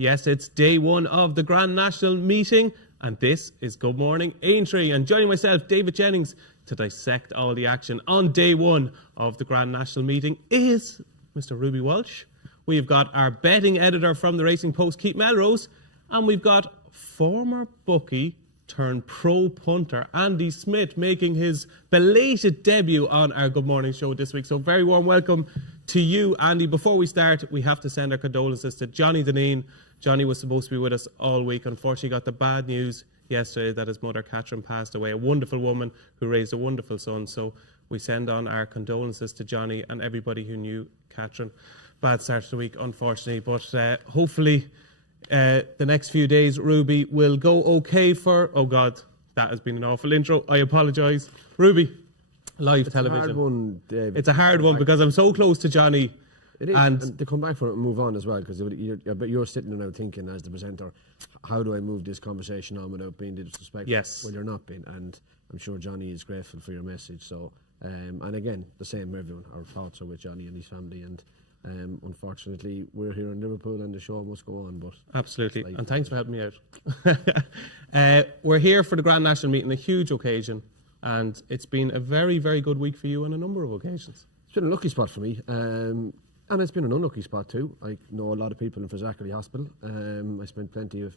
Yes, it's day one of the Grand National meeting, and this is Good Morning Aintree. And joining myself, David Jennings, to dissect all the action on day one of the Grand National meeting is Mr. Ruby Walsh. We've got our betting editor from the Racing Post, Keith Melrose, and we've got former bookie turned pro punter Andy Smith making his belated debut on our Good Morning show this week. So very warm welcome to you, Andy. Before we start, we have to send our condolences to Johnny Deneen. Johnny was supposed to be with us all week. Unfortunately, got the bad news yesterday that his mother, Catherine, passed away. A wonderful woman who raised a wonderful son. So we send on our condolences to Johnny and everybody who knew Catherine. Bad start to the week, unfortunately. But hopefully the next few days, Ruby, will go okay for... Oh, God, that has been an awful intro. I apologise. Ruby, live television. It's a hard one, David. It's a hard one because I'm so close to Johnny. It is, and to come back from it and move on as well, because you're sitting there now thinking, as the presenter, how do I move this conversation on without being disrespectful? Yes. Well, you're not being, and I'm sure Johnny is grateful for your message. So, and again, the same for everyone. Our thoughts are with Johnny and his family, and unfortunately, we're here in Liverpool and the show must go on. But absolutely, and thanks for helping me out. We're here for the Grand National meeting, a huge occasion, and it's been a very, very good week for you on a number of occasions. It's been a lucky spot for me. And it's been an unlucky spot too. I know a lot of people in Zachary Hospital. I spent plenty of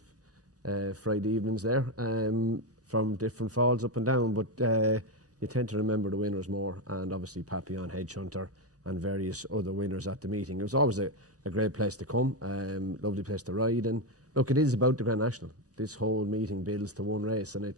Friday evenings there from different falls up and down, but you tend to remember the winners more, and obviously Papillon, Hedge Hunter and various other winners at the meeting. It was always a great place to come, lovely place to ride, and look, it is about the Grand National. This whole meeting builds to one race, and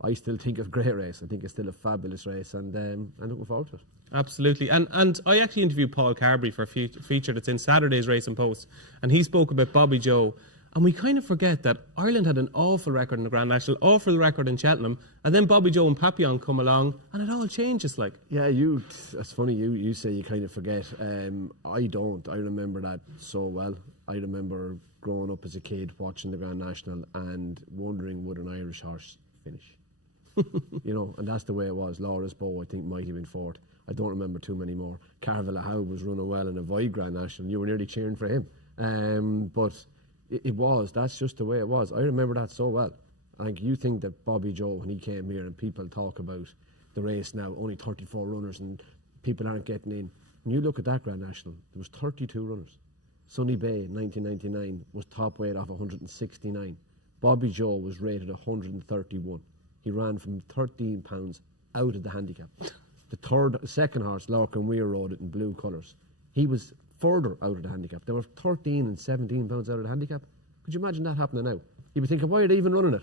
I still think of a great race. I think it's still a fabulous race, and I'm looking forward to it. Absolutely. And I actually interviewed Paul Carberry for a feature that's in Saturday's Racing Post, and he spoke about Bobby Joe, and we kind of forget that Ireland had an awful record in the Grand National, awful record in Cheltenham, and then Bobby Joe and Papillon come along, and it all changes, like. Yeah, that's funny, you say you kind of forget. I don't. I remember that so well. I remember growing up as a kid watching the Grand National and wondering, would an Irish horse finish? And that's the way it was. Laura's Bow, I think, might have been fourth. I don't remember too many more. Carvel Howe was running well in a Void Grand National. You were nearly cheering for him. But it was. That's just the way it was. I remember that so well. Like, you think that Bobby Joe, when he came here, and people talk about the race now, only 34 runners and people aren't getting in. When you look at that Grand National, there was 32 runners. Sunny Bay in 1999 was top weight off 169. Bobby Joe was rated 131. He ran from 13 pounds out of the handicap. The second horse, Lorcan Weir, rode it in blue colours. He was further out of the handicap. They were 13 and 17 pounds out of the handicap. Could you imagine that happening now? You'd be thinking, why are they even running it?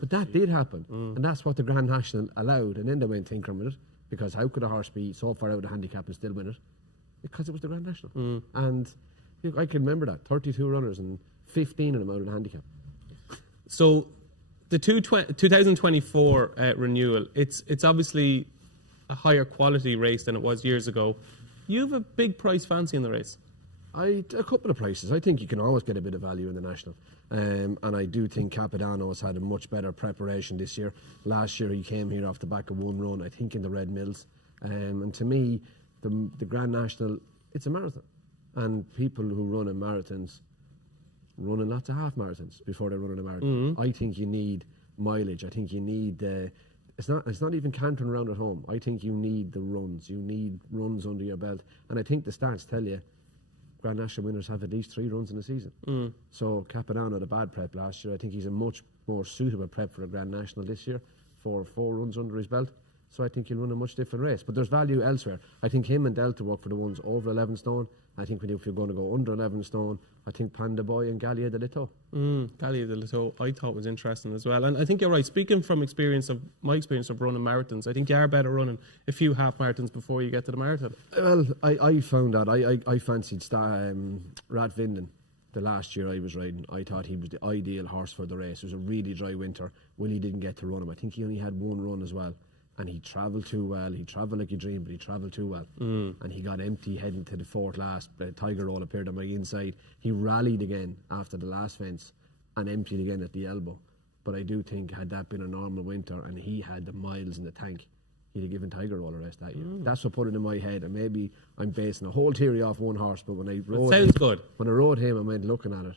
But that did happen. And that's what the Grand National allowed. And then they went tinkering with it. Because how could a horse be so far out of the handicap and still win it? Because it was the Grand National. And I can remember that. 32 runners and 15 of them out of the handicap. So the 2024 renewal, it's obviously a higher quality race than it was years ago. You have a big price fancy in the race. A couple of prices. I think you can always get a bit of value in the National. And I do think Capodanno's had a much better preparation this year. Last year he came here off the back of one run, I think in the Red Mills. And to me, the Grand National, it's a marathon. And people who run in marathons run in lots of half marathons before they run in a marathon. I think you need mileage. I think you need... It's not even cantering around at home. I think you need the runs. You need runs under your belt. And I think the stats tell you Grand National winners have at least 3 runs in a season. So Capodanno had a bad prep last year. I think he's a much more suitable prep for a Grand National this year for 4 runs under his belt. So I think he'll run a much different race. But there's value elsewhere. I think him and Delta work for the ones over 11 stone. I think if you're going to go under 11 stone, I think Panda Boy and Gallia de Lito. Gallia de Lito, I thought was interesting as well. And I think you're right. Speaking from my experience of running marathons, I think you are better running a few half marathons before you get to the marathon. Well, I found that. I fancied Rat Vinden the last year I was riding. I thought he was the ideal horse for the race. It was a really dry winter. Willie didn't get to run him. I think he only had one run as well. And he travelled too well. He travelled like a dream, but he travelled too well. And he got empty heading to the fourth last. Tiger Roll appeared on my inside. He rallied again after the last fence and emptied again at the elbow. But I do think had that been a normal winter and he had the miles in the tank, he'd have given Tiger Roll a rest that year. That's what put it in my head. And maybe I'm basing a whole theory off one horse, but when I rode sounds good. When I rode him, I went looking at it.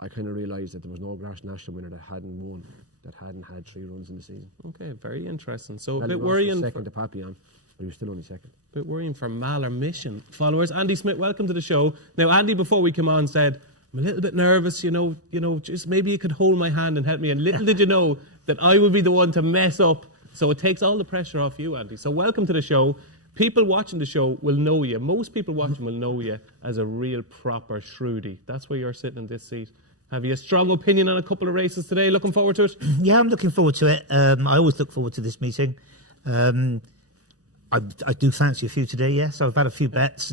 I kind of realised that there was no national winner that hadn't won, that hadn't had 3 runs in the season. Okay, very interesting. So a Well, bit he lost worrying. second to Papillon, but he was still only second. Bit worrying for Maller Mission followers. Andy Smith, welcome to the show. Now, Andy, before we come on, said, I'm a little bit nervous, just maybe you could hold my hand and help me. And little did you know that I would be the one to mess up. So it takes all the pressure off you, Andy. So welcome to the show. People watching the show will know you. Most people watching will know you as a real proper Shroody. That's where you're sitting in this seat. Have you a strong opinion on a couple of races today? Looking forward to it? Yeah, I'm looking forward to it. I always look forward to this meeting. I do fancy a few today, yes. I've had a few bets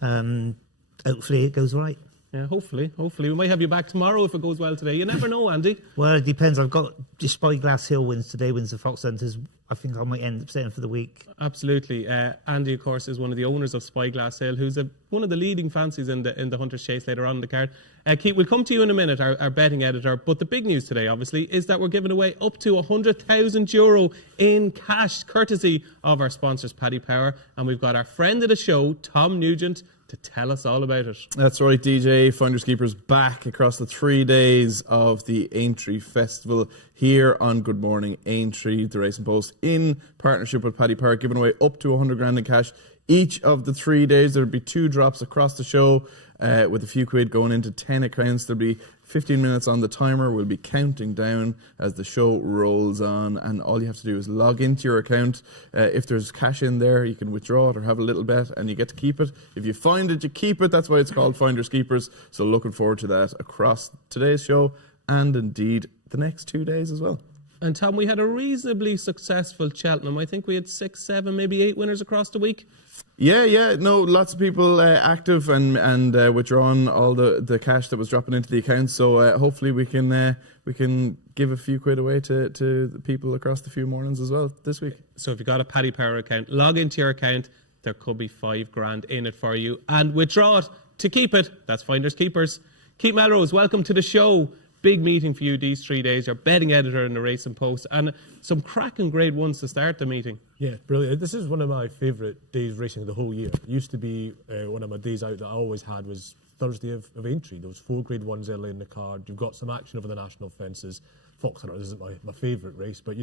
and hopefully it goes right. Yeah, hopefully. We might have you back tomorrow if it goes well today. You never know, Andy. Well, it depends. I've got Spyglass Hill wins today, wins the Foxhunters. I think I might end up staying for the week. Absolutely. Andy, of course, is one of the owners of Spyglass Hill, who's one of the leading fancies in the Hunter's Chase later on in the card. Keith, we'll come to you in a minute, our betting editor. But the big news today, obviously, is that we're giving away up to €100,000 in cash, courtesy of our sponsors, Paddy Power. And we've got our friend of the show, Tom Nugent, to tell us all about it. That's right, DJ. Finders Keepers back across the 3 days of the Aintree Festival here on Good Morning Aintree, the Racing Post, in partnership with Paddy Power, giving away up to 100 grand in cash each of the 3 days. There'll be 2 drops across the show with a few quid going into 10 accounts. There'll be 15 minutes on the timer. We'll be counting down as the show rolls on, and all you have to do is log into your account. If there's cash in there, you can withdraw it or have a little bet, and you get to keep it. If you find it, you keep it. That's why it's called Finders Keepers. So looking forward to that across today's show and indeed the next 2 days as well. And Tom, we had a reasonably successful Cheltenham. I think we had 6, 7, maybe 8 winners across the week. Yeah. No, lots of people active and withdrawing all the cash that was dropping into the account. So hopefully we can give a few quid away to the people across the few mornings as well this week. So if you've got a Paddy Power account, log into your account. There could be 5 grand in it for you. And withdraw it to keep it. That's Finders Keepers. Keith Melrose, welcome to the show. Big meeting for you these 3 days. You're betting editor in the Racing Post, and some cracking grade ones to start the meeting. Yeah, brilliant. This is one of my favourite days racing of the whole year. It used to be one of my days out that I always had was Thursday of Aintree. Those 4 grade ones early in the card. You've got some action over the national fences. Foxhunters isn't my favourite race, but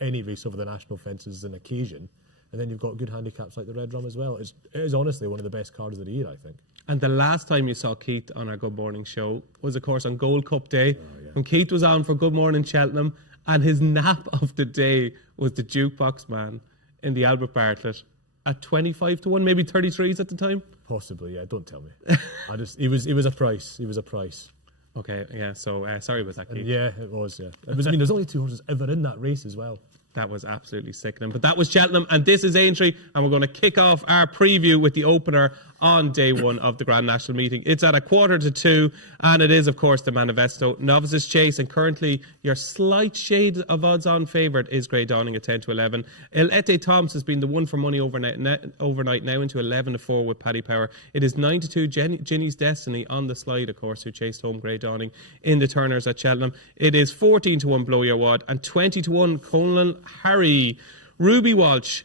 any race over the national fences is an occasion. And then you've got good handicaps like the Red Rum as well. It is honestly one of the best cards of the year, I think. And the last time you saw Keith on our Good Morning show was, of course, on Gold Cup Day, when Keith was on for Good Morning Cheltenham, and his nap of the day was the Jukebox Man in the Albert Bartlett at 25-1, maybe 33s at the time. Possibly, yeah. Don't tell me. It was a price. It was a price. Okay, yeah. So sorry about that, Keith. Yeah, it was. Yeah, it was. There's only 2 horses ever in that race as well. That was absolutely sickening. But that was Cheltenham, and this is Aintree, and we're going to kick off our preview with the opener on day 1 of the Grand National Meeting. It's at 1:45, and it is, of course, the Manifesto Novices Chase, and currently your slight shade of odds-on favourite is Grey Dawning at 10-11. El Ete Toms has been the one for money overnight now into 11-4 with Paddy Power. It is 9-2 Ginny's Destiny on the slide, of course, who chased home Grey Dawning in the Turners at Cheltenham. It is 14-1 Blow Your Wad and 20-1 Conlan Harry. Ruby Walsh,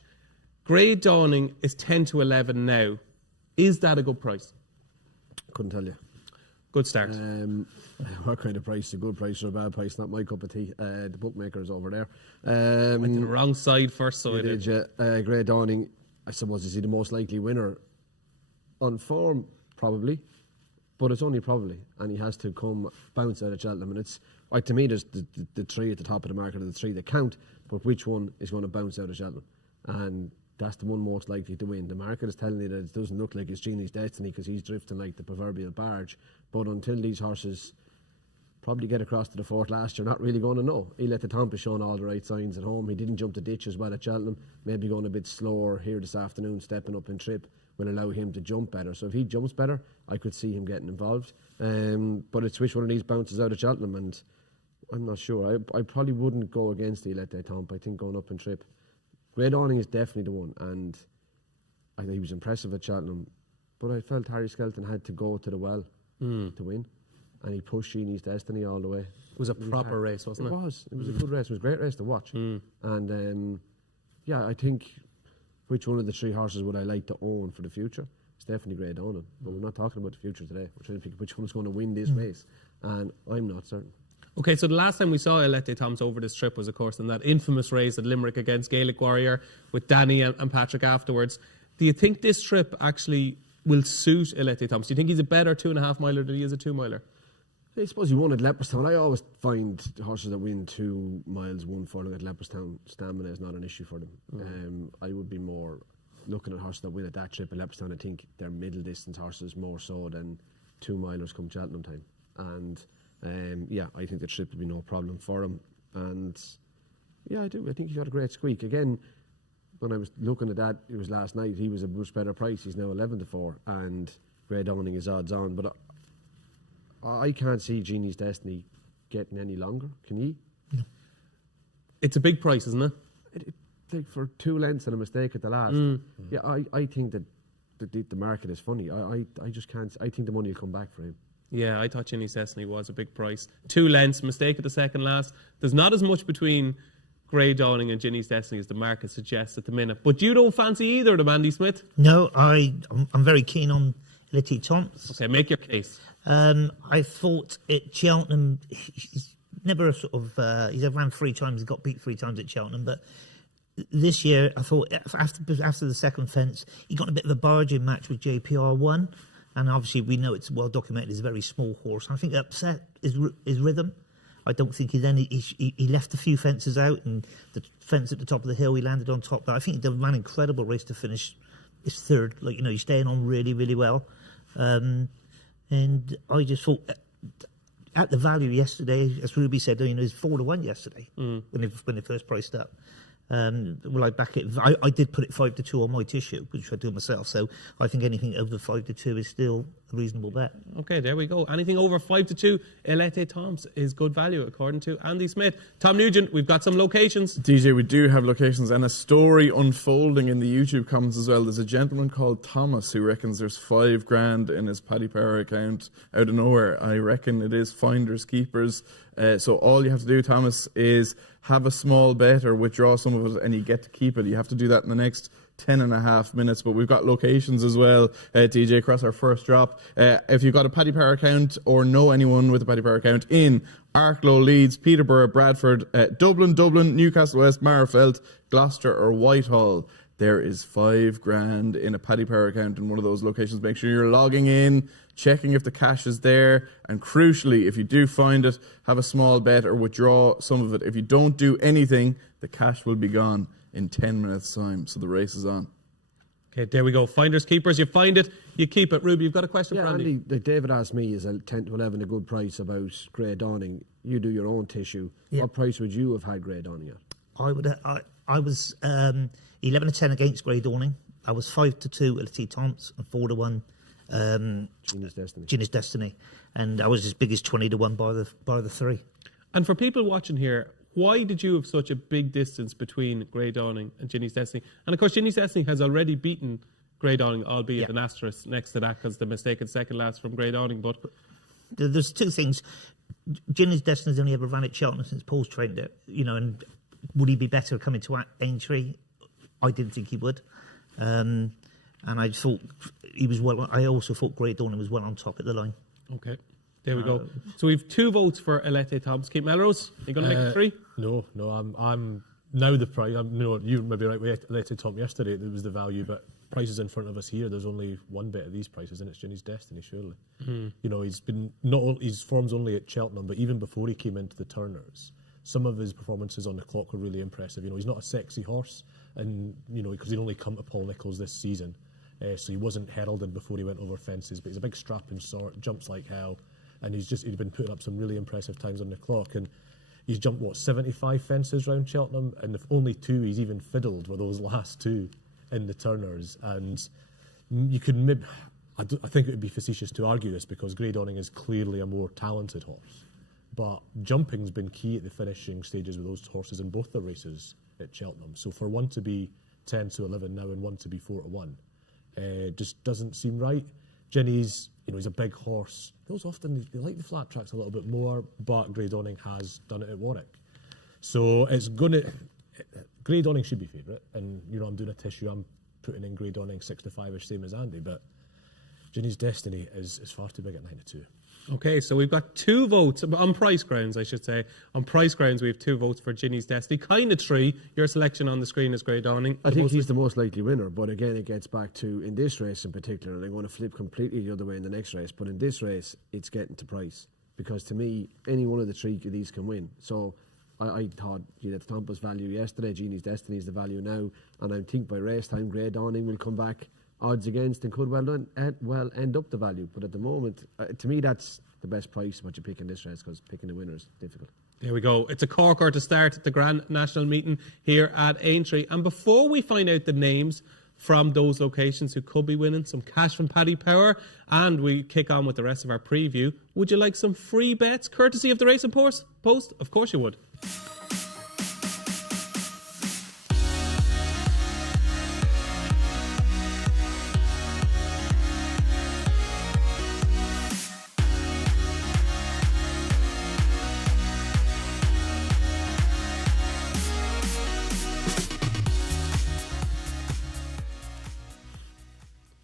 Grey Dawning is 10-11 now. Is that a good price? Couldn't tell you. Good start. What kind of price? A good price or a bad price? Not my cup of tea. The bookmaker's over there. Went to the wrong side first, so it did. Grey Dawning, I suppose, is he the most likely winner? On form, probably. But it's only probably. And he has to come bounce out of Cheltenham. And it's, like, to me, there's the 3 at the top of the market are the 3 that count. But which one is going to bounce out of Cheltenham? And that's the one most likely to win. The market is telling you that it doesn't look like it's Genie's Destiny because he's drifting like the proverbial barge. But until these horses probably get across to the fourth last, you're not really going to know. He let the Tomp is showing all the right signs at home. He didn't jump the ditch as well at Cheltenham. Maybe going a bit slower here this afternoon, stepping up in trip will allow him to jump better. So if he jumps better, I could see him getting involved. But it's which one of these bounces out of Cheltenham, and I'm not sure. I probably wouldn't go against the Let Tomp. I think going up in trip. Grey Dawning is definitely the one, and I think he was impressive at Cheltenham, but I felt Harry Skelton had to go to the well to win, and he pushed Genie's Destiny all the way. It was a proper race, wasn't it? It was a good race. It was a great race to watch. And I think which one of the 3 horses would I like to own for the future? it's definitely Grey Dawning. But we're not talking about the future today. We're trying to pick which one's going to win this race, and I'm not certain. Okay, so the last time we saw Elete Thomas over this trip was, of course, in that infamous race at Limerick against Gaelic Warrior with Danny and Patrick afterwards. Do you think this trip actually will suit Elete Thomas? Do you think he's a better 2.5 miler than he is a 2 miler? I suppose he won at Leopardstown. I always find horses that win 2 miles, 1 furlong at Leopardstown, stamina is not an issue for them. I would be more looking at horses that win at that trip at Leopardstown. I think they're middle distance horses more so than 2 milers come Cheltenham time. And I think the trip would be no problem for him. And yeah, I do. I think he's got a great squeak. Again, when I was looking at that, it was last night, he was a much better price. He's now 11-4, and Grey Dawning is odds on. But I can't see Genie's Destiny getting any longer. Can you? No. It's a big price, isn't it? Like for 2 lengths and a mistake at the last. Yeah, I think that the market is funny. I just can't. I think the money will come back for him. Yeah, I thought Ginny's Destiny was a big price. 2 lengths, mistake at the second last. There's not as much between Grey Dawning and Ginny's Destiny as the market suggests at the minute. But you don't fancy either of them, Andy Smith? No, I'm very keen on Elete Thomas. Okay, make your case. I thought at Cheltenham, he's never he's ran 3 times, he got beat 3 times at Cheltenham, but this year I thought after the second fence, he got a bit of a barging match with JPR1, and obviously we know it's well documented, he's a very small horse. I think it upset his rhythm. I don't think he left a few fences out, and the fence at the top of the hill, he landed on top. But I think he ran an incredible race to finish his 3rd. He's staying on really, really well. And I just thought at the value yesterday, as Ruby said, it was 4-1 yesterday when they first priced up. Will I back it? I did put it 5-2 on my tissue, which I do myself. So I think anything over 5-2 is still a reasonable bet. Okay, there we go. Anything over 5-2, Elete Thomas is good value, according to Andy Smith. Tom Nugent, we've got some locations. DJ, we do have locations and a story unfolding in the YouTube comments as well. There's a gentleman called Thomas who reckons there's $5,000 in his Paddy Power account out of nowhere. I reckon it is finders keepers. So all you have to do, Thomas, is have a small bet or withdraw some of it and you get to keep it. You have to do that in the next 10.5 minutes. But we've got locations as well, DJ, across our first drop. If you've got a Paddy Power account or know anyone with a Paddy Power account in Arklow, Leeds, Peterborough, Bradford, Dublin, Newcastle West, Marfelt, Gloucester or Whitehall, there is $5,000 in a Paddy Power account in one of those locations. Make sure you're logging in, checking if the cash is there, and crucially, if you do find it, have a small bet or withdraw some of it. If you don't do anything, the cash will be gone in 10 minutes' time. So the race is on. Okay, there we go. Finders, keepers. You find it, you keep it. Ruby, you've got a question for Andy? Andy, David asked me, is a 10 to 11 a good price about Grey Dawning? You do your own tissue. Yeah. What price would you have had Grey Dawning at? I was 11-10 against Grey Dawning. I was 5-2 at Elete Thomas and 4-1 Ginny's Destiny, and I was as big as 20-1 by the 3. And for people watching here, why did you have such a big distance between Grey Dawning and Ginny's Destiny? And of course, Ginny's Destiny has already beaten Grey Dawning, albeit an asterisk next to that because the mistaken second last from Grey Dawning. But there's 2 things. Ginny's Destiny's only ever ran at Cheltenham since Paul's trained it, and would he be better coming to Aintree? I didn't think he would. And I thought he was well. I also thought Grey Dawning was well on top at the line. okay, there we go. So we've 2 votes for Elete Thomas. Keep Melrose. Are you going to make it 3? No, I'm now the price. You may be right. We let it talk yesterday. It was the value, but prices in front of us here. There's only one bet of these prices, and it's Ginny's Destiny. Surely, he's been his form's only at Cheltenham, but even before he came into the Turners, some of his performances on the clock were really impressive. He's not a sexy horse, and because he'd only come to Paul Nicholls this season, so he wasn't heralded before he went over fences. But he's a big strapping sort, jumps like hell, and he's been putting up some really impressive times on the clock. And he's jumped 75 fences around Cheltenham, and the only 2 he's even fiddled were those last 2 in the Turners. And you could I think it would be facetious to argue this because Grey Dawning is clearly a more talented horse. But jumping's been key at the finishing stages with those horses in both the races at Cheltenham. So for one to be 10-11 now and one to be 4-1, just doesn't seem right. Ginny's, he's a big horse. Those often they like the flat tracks a little bit more, but Grey Dawning has done it at Warwick. So it's Grey Dawning should be favourite, and I'm doing a tissue. I'm putting in Grey Dawning 6-5ish, same as Andy, but Ginny's Destiny is far too big at 9-2. Okay, so we've got 2 votes on price grounds, I should say. On price grounds, we have 2 votes for Ginny's Destiny. Kind of 3. Your selection on the screen is Grey Dawning. I think he's the most likely winner, but again, it gets back to, in this race in particular, and I'm going to flip completely the other way in the next race, but in this race, it's getting to price. Because to me, any one of the 3 of these can win. So I thought the Thomas value yesterday, Ginny's Destiny is the value now, and I think by race time, Grey Dawning will come back odds against and could well end up the value. But at the moment, to me, that's the best price what you pick in this race, because picking the winner is difficult. There we go. It's a corker to start the Grand National Meeting here at Aintree. And before we find out the names from those locations who could be winning some cash from Paddy Power, and we kick on with the rest of our preview, would you like some free bets courtesy of the Racing Post? Of course you would.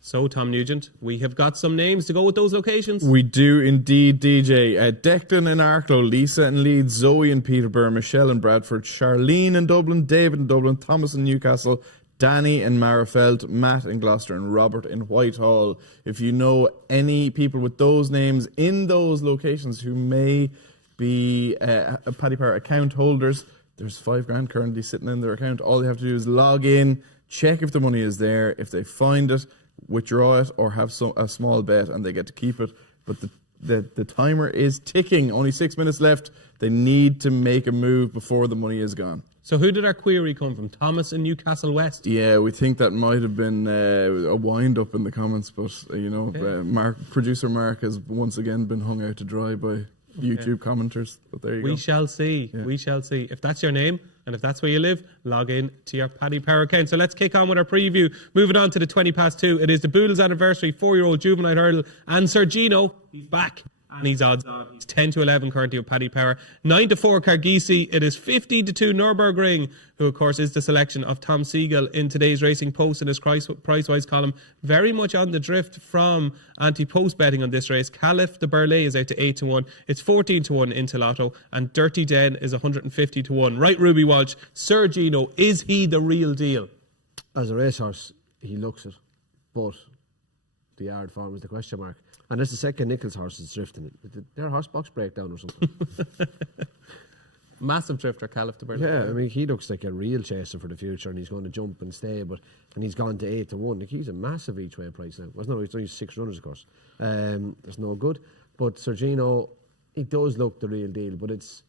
So, Tom Nugent, we have got some names to go with those locations. We do indeed, DJ. Declan in Arklow, Lisa in Leeds, Zoe in Peterborough, Michelle in Bradford, Charlene in Dublin, David in Dublin, Thomas in Newcastle, Danny in Marifeld, Matt in Gloucester, and Robert in Whitehall. If you know any people with those names in those locations who may be Paddy Power account holders, there's $5,000 currently sitting in their account. All they have to do is log in, check if the money is there. If they find it, withdraw it or have a small bet, and they get to keep it. But the timer is ticking. Only 6 minutes left. They need to make a move before the money is gone. So who did our query come from? Thomas in Newcastle West? Yeah, we think that might have been a wind-up in the comments, but, producer Mark has once again been hung out to dry by YouTube commenters. But there you go. We shall see. Yeah. We shall see. If that's your name, and if that's where you live, log in to your Paddy Power account. So let's kick on with our preview. Moving on to the 2:20. It is the Boodles anniversary, 4-year-old Juvenile Hurdle. And Sergino, he's back. And he's odds on. He's 10-11 currently with Paddy Power. 9-4 Cargisi. It is 15-2 Nürburgring, who of course is the selection of Tom Siegel in today's Racing Post in his price-wise column. Very much on the drift from anti-post betting on this race. Caliph de Burley is out to 8-1. It's 14-1 into Lotto. And Dirty Den is 150-1. Right, Ruby Walsh. Sergino, is he the real deal? As a racehorse, he looks it. But the yard form is the question mark. And that's the second Nichols horse is drifting. Their horse box breakdown or something. Massive drifter, Caliph de Burley. Yeah, I mean, he looks like a real chaser for the future, and he's going to jump and stay, and he's gone to 8-1. Like, he's a massive each way price now. Well, no, he's only 6 runners, of course. That's no good. But Sergino, he does look the real deal, but it's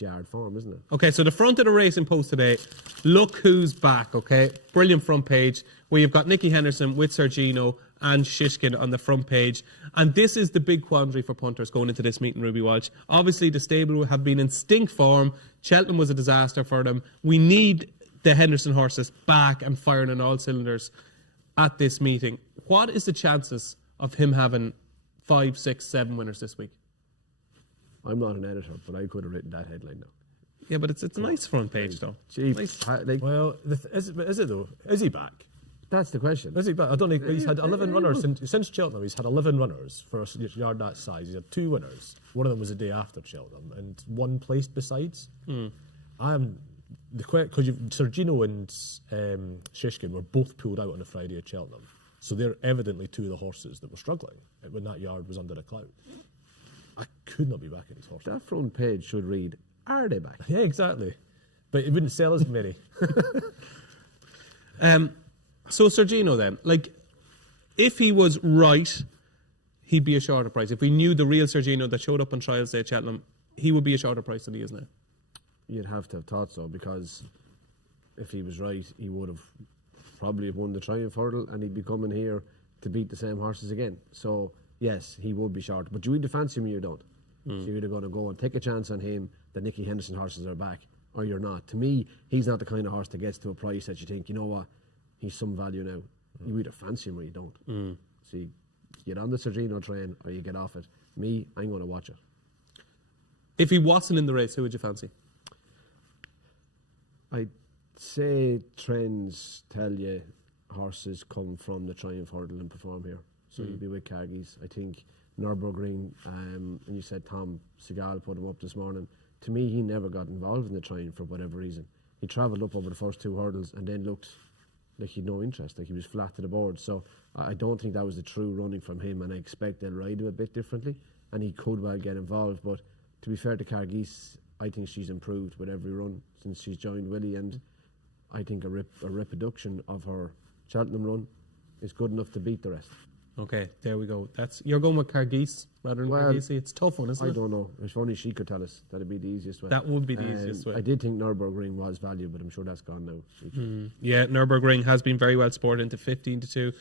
yard form, isn't it? Okay, so the front of the Racing Post today, look who's back, okay? Brilliant front page. We've got Nicky Henderson with Sergino and Shishkin on the front page. And this is the big quandary for punters going into this meeting, Ruby Walsh. Obviously, the stable have been in stink form. Cheltenham was a disaster for them. We need the Henderson horses back and firing on all cylinders at this meeting. What is the chances of him having 5, 6, 7 winners this week? I'm not an editor, but I could have written that headline now. Yeah, but it's a nice front page, though. Nice. Well, is it though? Is he back? That's the question. Is he back? I don't know. He's had 11 runners since Cheltenham. He's had 11 runners for a yard that size. He's had 2 winners. One of them was the day after Cheltenham, and 1 placed besides. Because Sergino and Shishkin were both pulled out on the Friday at Cheltenham, so they're evidently 2 of the horses that were struggling when that yard was under a cloud. I could not be backing these horses. That front page should read, "Are they back?" Yeah, exactly. But it wouldn't sell as many. So Sergino then, if he was right, he'd be a shorter price. If we knew the real Sergino that showed up on trials day at Cheltenham, he would be a shorter price than he is now. You'd have to have thought so, because if he was right, he would have probably won the Triumph Hurdle, and he'd be coming here to beat the same horses again. So yes, he would be short. But you either fancy him or you don't. So you're either going to go and take a chance on him, the Nicky Henderson horses are back, or you're not. To me, he's not the kind of horse that gets to a price that you think, you know what, he's some value now. You either fancy him or you don't. So you get on the Sergino train or you get off it. Me, I'm going to watch it. If he wasn't in the race, who would you fancy? I'd say trends tell you horses come from the Triumph Hurdle and perform here. so he'll be with Cargies. I think Nürburgring, and you said Tom Segal put him up this morning. To me, he never got involved in the trying for whatever reason. He travelled up over the first 2 hurdles and then looked like he'd no interest, like he was flat to the board. So I don't think that was the true running from him, and I expect they'll ride him a bit differently, and he could well get involved. But to be fair to Cargies, I think she's improved with every run since she's joined Willie, and I think a reproduction of her Cheltenham run is good enough to beat the rest. Okay, there we go. You're going with Cargies rather than Cargiesi. It's a tough one, isn't it? I don't know. If only she could tell us, that'd be the easiest way. That would be the easiest way. I did think Nürburgring was value, but I'm sure that's gone now. Yeah, Nürburgring has been very well supported into 15-2.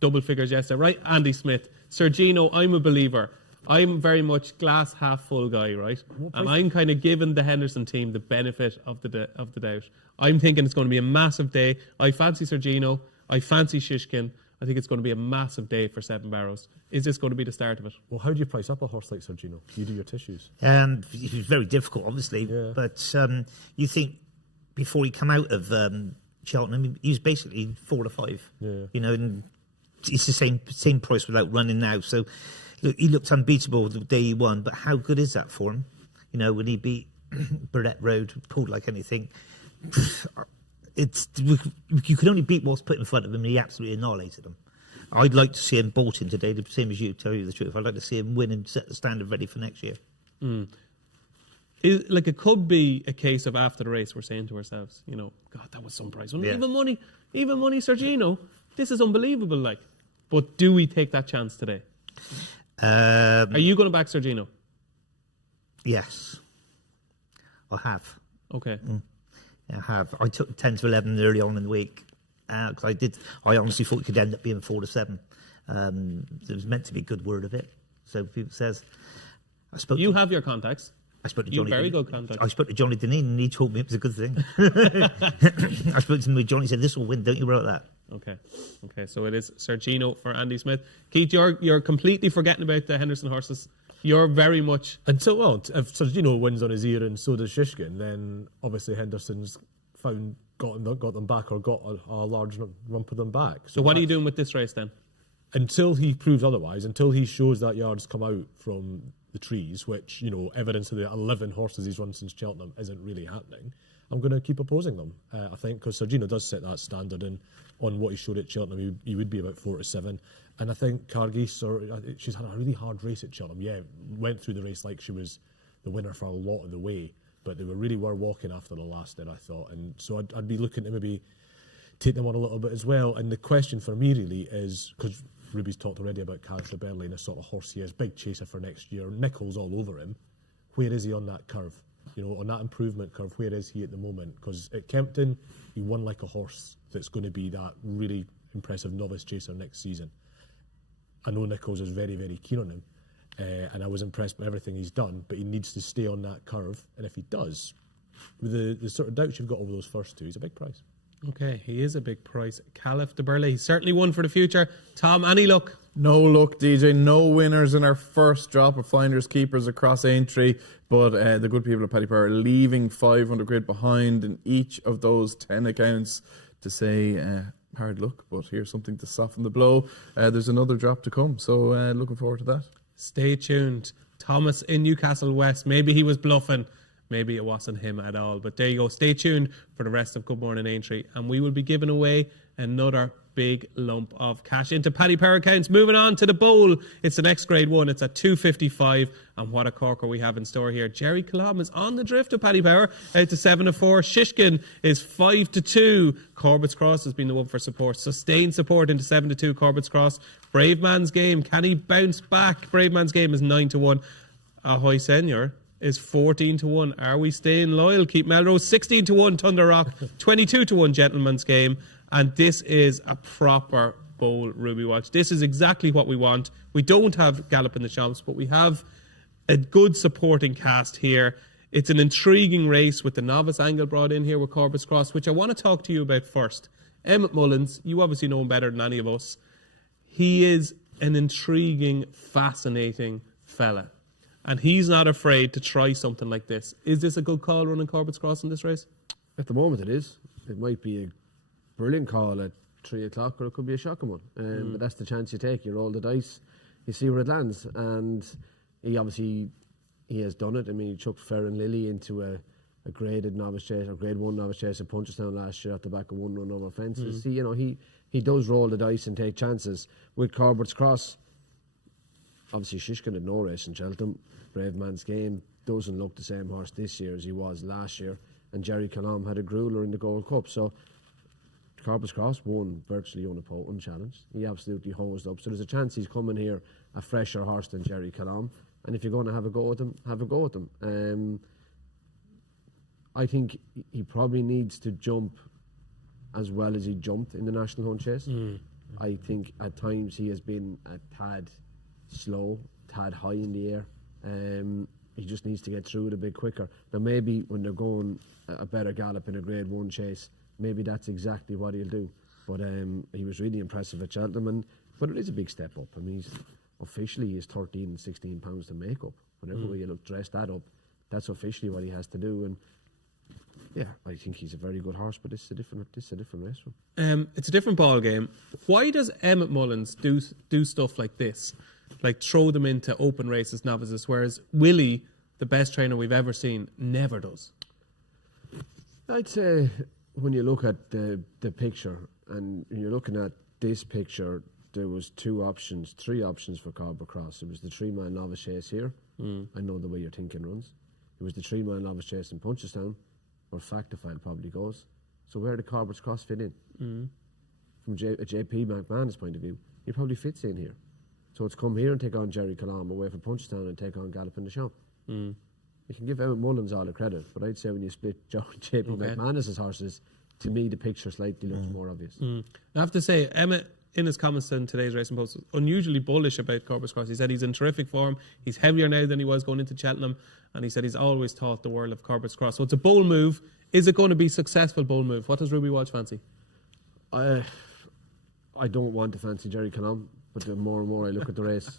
Double figures yesterday. Right, Andy Smith. Sergino, I'm a believer. I'm very much glass half full guy, right? And I'm kind of giving the Henderson team the benefit of the doubt. I'm thinking it's going to be a massive day. I fancy Sergino. I fancy Shishkin. I think it's going to be a massive day for Seven Barrows. Is this going to be the start of it? Well, how do you price up a horse like Sergino? You do your tissues. It was very difficult, obviously. Yeah. But you think before he come out of Cheltenham, he was basically 4 to 5. Yeah. You know, and it's the same price without running now. So look, he looked unbeatable the day he won. But how good is that for him? You know, when he beat Burdett Road, pulled like anything. You could only beat what's put in front of him, and he absolutely annihilated him. I'd like to see him bolting today, the same as you, tell you the truth. I'd like to see him win and set the standard ready for next year. It could be a case of after the race, we're saying to ourselves, you know, God, that was some price. Yeah. Even money, Sergino, this is unbelievable. Like, but do we take that chance today? Are you going to back Sergino? Yes, I have. Okay. I have. I took 10 to 11 early on in the week because I honestly thought it could end up being 4 to 7. It was meant to be a good word of it. So people says, You have your contacts. I spoke to You Johnny. very good contacts. I spoke to Johnny Deneen and he told me it was a good thing. I spoke to him with Johnny. Said this will win. Don't you worry about that. Okay. So it is Sergino for Andy Smith. Keith, you're completely forgetting about the Henderson horses. You're very much... And so, well, if Sergino wins on his ear and so does Shishkin, then obviously Henderson's got them back or got a large rump of them back. So what are you doing with this race then? Until he proves otherwise, until he shows that yards come out from the trees, which, you know, evidence of the 11 horses he's run since Cheltenham isn't really happening, I'm going to keep opposing them. I think because Sergino does set that standard, and on what he showed at Cheltenham, he would be about 4 to 7. And I think Cargies, she's had a really hard race at Cheltenham. Yeah, went through the race like she was the winner for a lot of the way, but they were walking after the last there, I thought. And so I'd be looking to maybe take them on a little bit as well. And the question for me really is, because Ruby's talked already about Carrick Berlin, the sort of horse he is, big chaser for next year, Nichols all over him. Where is he on that curve? You know, on that improvement curve, where is he at the moment? Because at Kempton, he won like a horse that's going to be that really impressive novice chaser next season. I know Nichols is very, very keen on him, and I was impressed by everything he's done, but he needs to stay on that curve, and if he does, with the sort of doubts you've got over those first two, he's a big price. Okay, he is a big price. Caliph de Burley, he's certainly one for the future. Tom, any luck? No luck, DJ. No winners in our first drop of finders keepers across Aintree, but the good people of Paddy Power are leaving 500 quid behind in each of those 10 accounts to say hard luck, but here's something to soften the blow. There's another drop to come, so looking forward to that. Stay tuned. Thomas in Newcastle West, maybe he was bluffing. Maybe it wasn't him at all. But there you go. Stay tuned for the rest of Good Morning Aintree. And we will be giving away another big lump of cash into Paddy Power accounts. Moving on to the bowl. It's the next grade one. It's at 2.55. And what a corker we have in store here. Jerry Colom is on the drift of Paddy Power out to 7 to 4. Shishkin is 5 to 2. Corbett's Cross has been the one for support. Sustained support into 7 to 2. Corbett's Cross. Brave Man's Game. Can he bounce back? Brave Man's Game is 9 to 1. Ahoy Senior is 14 to 1. Are we staying loyal? Keep Melrose 16 to 1. Thunder Rock 22 to 1. Gentleman's Game. And this is a proper bowl, Ruby Walsh. This is exactly what we want. We don't have Gallop in the Champs, but we have a good supporting cast here. It's an intriguing race with the novice angle brought in here with Corbett's Cross, which I want to talk to you about first. Emmett Mullins, you obviously know him better than any of us. He is an intriguing, fascinating fella. And he's not afraid to try something like this. Is this a good call running Corbett's Cross in this race? At the moment it is. It might be a brilliant call at 3 o'clock, or it could be a shocking one. But that's the chance you take. You roll the dice, you see where it lands. And he has done it. I mean, he chucked Ferrin Lilly into a graded novice chase, or grade 1 novice chase at Punchestown last year at the back of 1 run over fences. He does roll the dice and take chances. With Corbett's Cross, obviously Shishkin had no race in Cheltenham. Brave Man's Game doesn't look the same horse this year as he was last year. And Jerry Colomb had a grueler in the Gold Cup. So Corbett's Cross won virtually unchallenged. He absolutely hosed up. So there's a chance he's coming here a fresher horse than Jerry Colomb. And if you're going to have a go at him, have a go at him. I think he probably needs to jump as well as he jumped in the National Hunt Chase. I think at times he has been a tad slow, tad high in the air. He just needs to get through it a bit quicker. Now maybe when they're going a better gallop in a grade 1 chase, maybe that's exactly what he'll do. But he was really impressive at Cheltenham, but it is a big step up. I mean, officially he is 13 and 16 pounds to make up. Whatever way you look, dress that up, that's officially what he has to do. And yeah, I think he's a very good horse, but this is a different race for him. It's a different ball game. Why does Emmett Mullins do stuff like this, like throw them into open races, novices, whereas Willie, the best trainer we've ever seen, never does? I'd say when you look at the picture, and you're looking at this picture, there was 3 options for Corbett Cross. It was the 3-mile novice chase here. I know the way your thinking runs. It was the 3-mile novice chase in Punchestown, where Factifile probably goes. So where did Corbett's Cross fit in? From a JP McMahon's point of view, he probably fits in here. So it's come here and take on Jerry Colomb, away from Punchestown and take on Gallop in the Show. You can give Emmett Mullins all the credit, but I'd say when you split JP McManus's horses, to me the picture slightly looks more obvious. I have to say, Emmett, in his comments in today's Racing Post, was unusually bullish about Corbett's Cross. He said he's in terrific form, he's heavier now than he was going into Cheltenham, and he said he's always thought the world of Corbett's Cross. So it's a bold move. Is it going to be a successful bold move? What does Ruby Walsh fancy? I don't want to fancy Jerry Colomb, but the more and more I look at the race,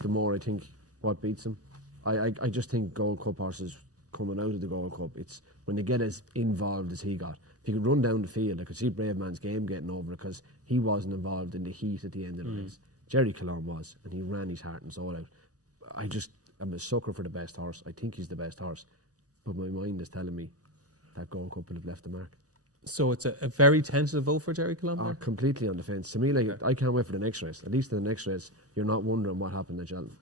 the more I think what beats him. I just think Gold Cup horses coming out of the Gold Cup, it's when they get as involved as he got. If you could run down the field, I could see Brave Man's Game getting over it because he wasn't involved in the heat at the end of the race. Jerry Colomb was, and he ran his heart and soul out. I'm a sucker for the best horse. I think he's the best horse, but my mind is telling me that Gold Cup will have left the mark. So it's a very tentative vote for Jerry Colomb there? Completely on the fence. To me, I can't wait for the next race. At least in the next race, you're not wondering what happened at Cheltenham.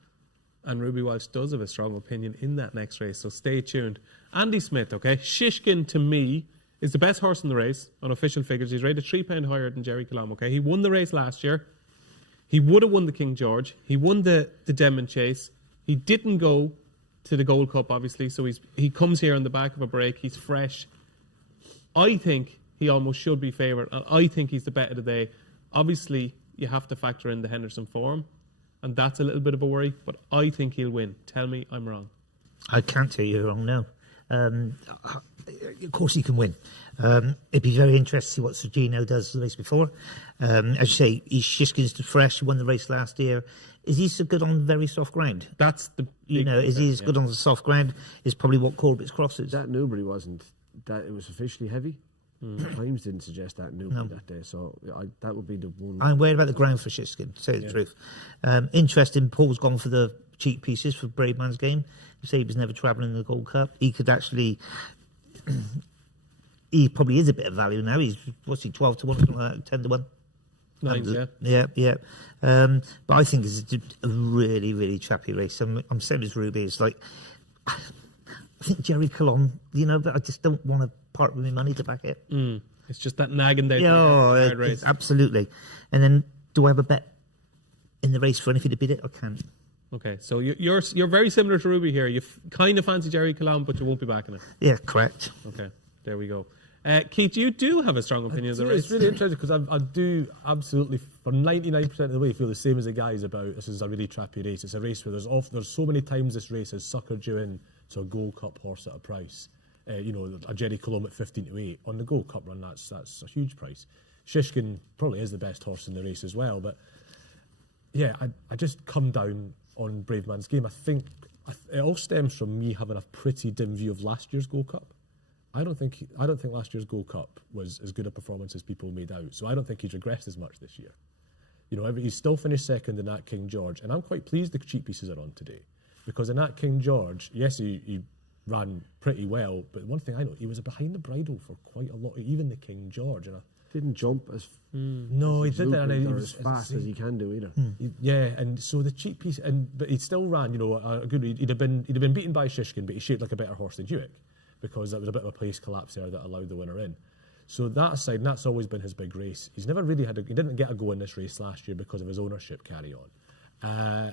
And Ruby Walsh does have a strong opinion in that next race, so stay tuned. Andy Smith, okay? Shishkin, to me, is the best horse in the race on official figures. He's rated £3 higher than Jerry Colomb, okay? He won the race last year. He would have won the King George. He won the Denman Chase. He didn't go to the Gold Cup, obviously, so he comes here on the back of a break. He's fresh. I think he almost should be favoured. I think he's the bet of the day. Obviously, you have to factor in the Henderson form, and that's a little bit of a worry, but I think he'll win. Tell me I'm wrong. I can't tell you you're wrong now. Of course he can win. It'd be very interesting to see what Sergino does the race before. As you say, Shishkin's fresh, he won the race last year. Is he so good on very soft ground? That's the is he as good on the soft ground? Is probably what Corbett's Cross is. That Newbury wasn't, that it was officially heavy. Times didn't suggest that Newbury that day, so that would be the one. I'm worried about the ground for Shishkin, to say the truth. Interesting, Paul's gone for the cheap pieces for Brave Man's Game. You say he was never travelling in the Gold Cup. He could actually... he probably is a bit of value now. He's, 12 to 1, something like that, 10 to 1? 9, yeah. Yeah. But I think it's a really, really trappy race. I'm same as Ruby. It's like... I think Jerry Colomb, but I just don't want to part with my money to back it. It's just that nagging down. Race. Absolutely. And then, do I have a bet in the race for anything to beat it? I can't. Okay, so you're very similar to Ruby here. You kind of fancy Jerry Colomb, but you won't be backing it. Yeah, correct. Okay, there we go. Keith, you do have a strong opinion of the race. It's really interesting because I do absolutely, for 99% of the way, feel the same as the guys about this is a really trappy race. It's a race where there's so many times this race has suckered you in to a Gold Cup horse at a price. A Jerry Colomb at 15 to 8 on the Gold Cup run. That's a huge price. Shishkin probably is the best horse in the race as well, but yeah, I just come down on Brave Man's Game. I think it all stems from me having a pretty dim view of last year's Gold Cup. I don't think last year's Gold Cup was as good a performance as people made out. So I don't think he's regressed as much this year. He's still finished second in that King George, and I'm quite pleased the cheap pieces are on today, because in that King George, yes, he ran pretty well, but one thing I know, he was behind the bridle for quite a lot, even the King George, and didn't jump as no, he did that, and he or was as fast as he can do either. Yeah, and so the cheap piece, but he still ran. A good. He'd have been beaten by Shishkin, but he shaped like a better horse than Hewitt, because that was a bit of a place collapse there that allowed the winner in. So that aside, and that's always been his big race. He's never really he didn't get a go in this race last year because of his ownership carry on. I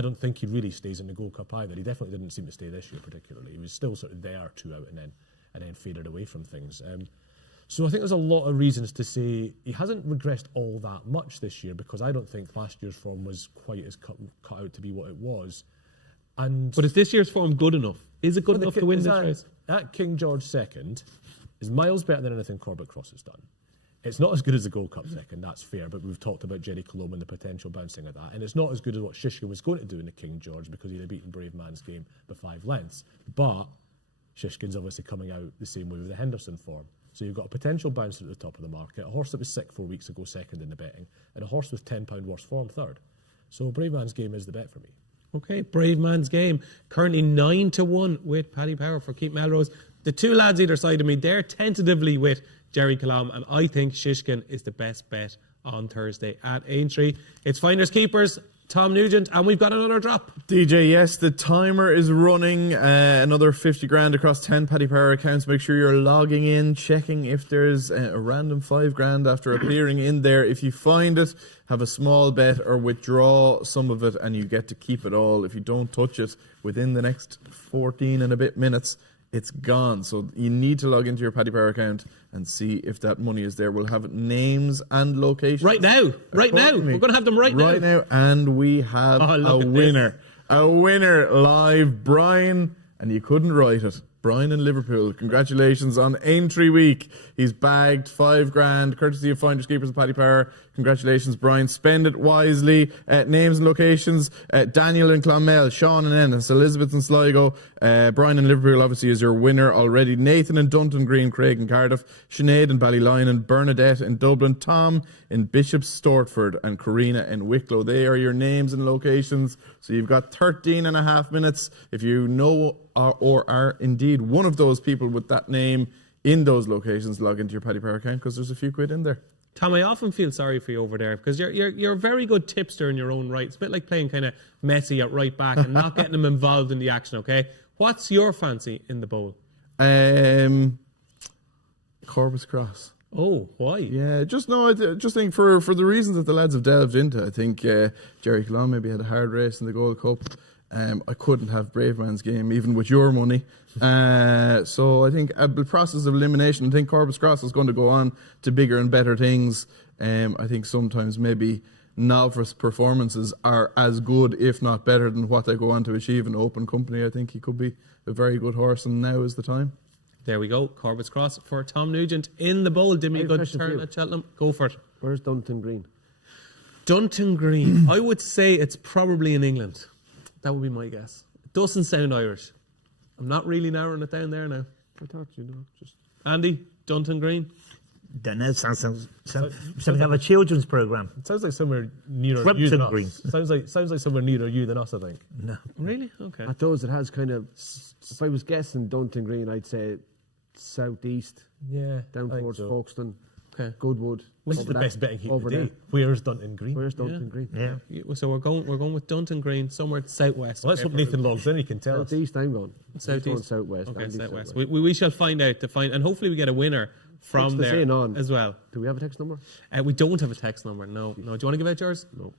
don't think he really stays in the Gold Cup either. He definitely didn't seem to stay this year particularly. He was still sort of there 2 out and then faded away from things. So I think there's a lot of reasons to say he hasn't regressed all that much this year, because I don't think last year's form was quite as cut out to be what it was. But is this year's form good enough? Is it good enough to win this race? That King George second is miles better than anything Corbett Cross has done. It's not as good as the Gold Cup second, that's fair, but we've talked about Jerry Colombe and the potential bouncing of that, and it's not as good as what Shishkin was going to do in the King George, because he'd have beaten Brave Man's Game by 5 lengths. But Shishkin's obviously coming out the same way with the Henderson form. So you've got a potential bouncer at the top of the market, a horse that was sick 4 weeks ago second in the betting, and a horse with £10 worse form third. So Brave Man's Game is the bet for me. Okay, Brave Man's Game, currently 9-1 with Paddy Power for Keith Melrose. The 2 lads either side of me, they're tentatively with Jerry Colombe, and I think Shishkin is the best bet on Thursday at Aintree. It's Finders Keepers, Tom Nugent, and we've got another drop. DJ, yes, the timer is running. Another 50 grand across 10 Paddy Power accounts. Make sure you're logging in, checking if there's a random 5 grand after appearing in there. If you find it, have a small bet or withdraw some of it, and you get to keep it all. If you don't touch it within the next 14 and a bit minutes, it's gone. So you need to log into your Paddy Power account and see if that money is there. We'll have names and locations. Right now. We're going to have them right now. And we have a winner. A winner live. Brian, and you couldn't write it. Brian in Liverpool. Congratulations on Aintree Week. He's bagged 5 grand, courtesy of Finders Keepers and Paddy Power. Congratulations, Brian. Spend it wisely. Names and locations. Daniel in Clonmel, Sean in Ennis, Elizabeth in Sligo. Brian in Liverpool obviously is your winner already. Nathan in Dunton Green, Craig in Cardiff. Sinead in Ballyline, Bernadette in Dublin. Tom in Bishop's Stortford, and Karina in Wicklow. They are your names and locations. So you've got 13 and a half minutes. If you know or are indeed one of those people with that name in those locations, log into your Paddy Power account, because there's a few quid in there. Tom, I often feel sorry for you over there, because you're a very good tipster in your own right. It's a bit like playing kind of Messi at right back and not getting them involved in the action, okay? What's your fancy in the bowl? Corvus Cross. Oh, why? Yeah, I just think for the reasons that the lads have delved into. I think Jerry Colombe maybe had a hard race in the Gold Cup. I couldn't have Brave Man's Game, even with your money. So I think the process of elimination, I think Corvus Cross is going to go on to bigger and better things. I think sometimes maybe novice performances are as good, if not better, than what they go on to achieve in open company. I think he could be a very good horse, and now is the time. There we go. Corvus Cross for Tom Nugent in the bowl. Did me a good turn at Cheltenham. Go for it. Where's Dunton Green? Dunton Green. I would say it's probably in England. That would be my guess. It doesn't sound Irish. I'm not really narrowing it down there now. I thought, just... Andy, Dunton Green. Don't know. Sounds something like a children's programme. It sounds like somewhere nearer you than us. Sounds like somewhere nearer you than us, I think. No. Really? Okay. At those, it has kind of... If I was guessing Dunton Green, I'd say southeast. Yeah. Down towards Folkestone. Okay. Goodwood. This is the best betting heat over of the day. there. Where's Dunton Green? Where's Dunton Green? Yeah. So we're going with Dunton Green, somewhere southwest. Well, let's hope Nathan logs in. He can tell us. Southeast, I'm going. Southeast. Southwest. Okay, Andy's southwest. We shall find out and hopefully we get a winner from there as well. Do we have a text number? We don't have a text number. No. Do you want to give out yours? No.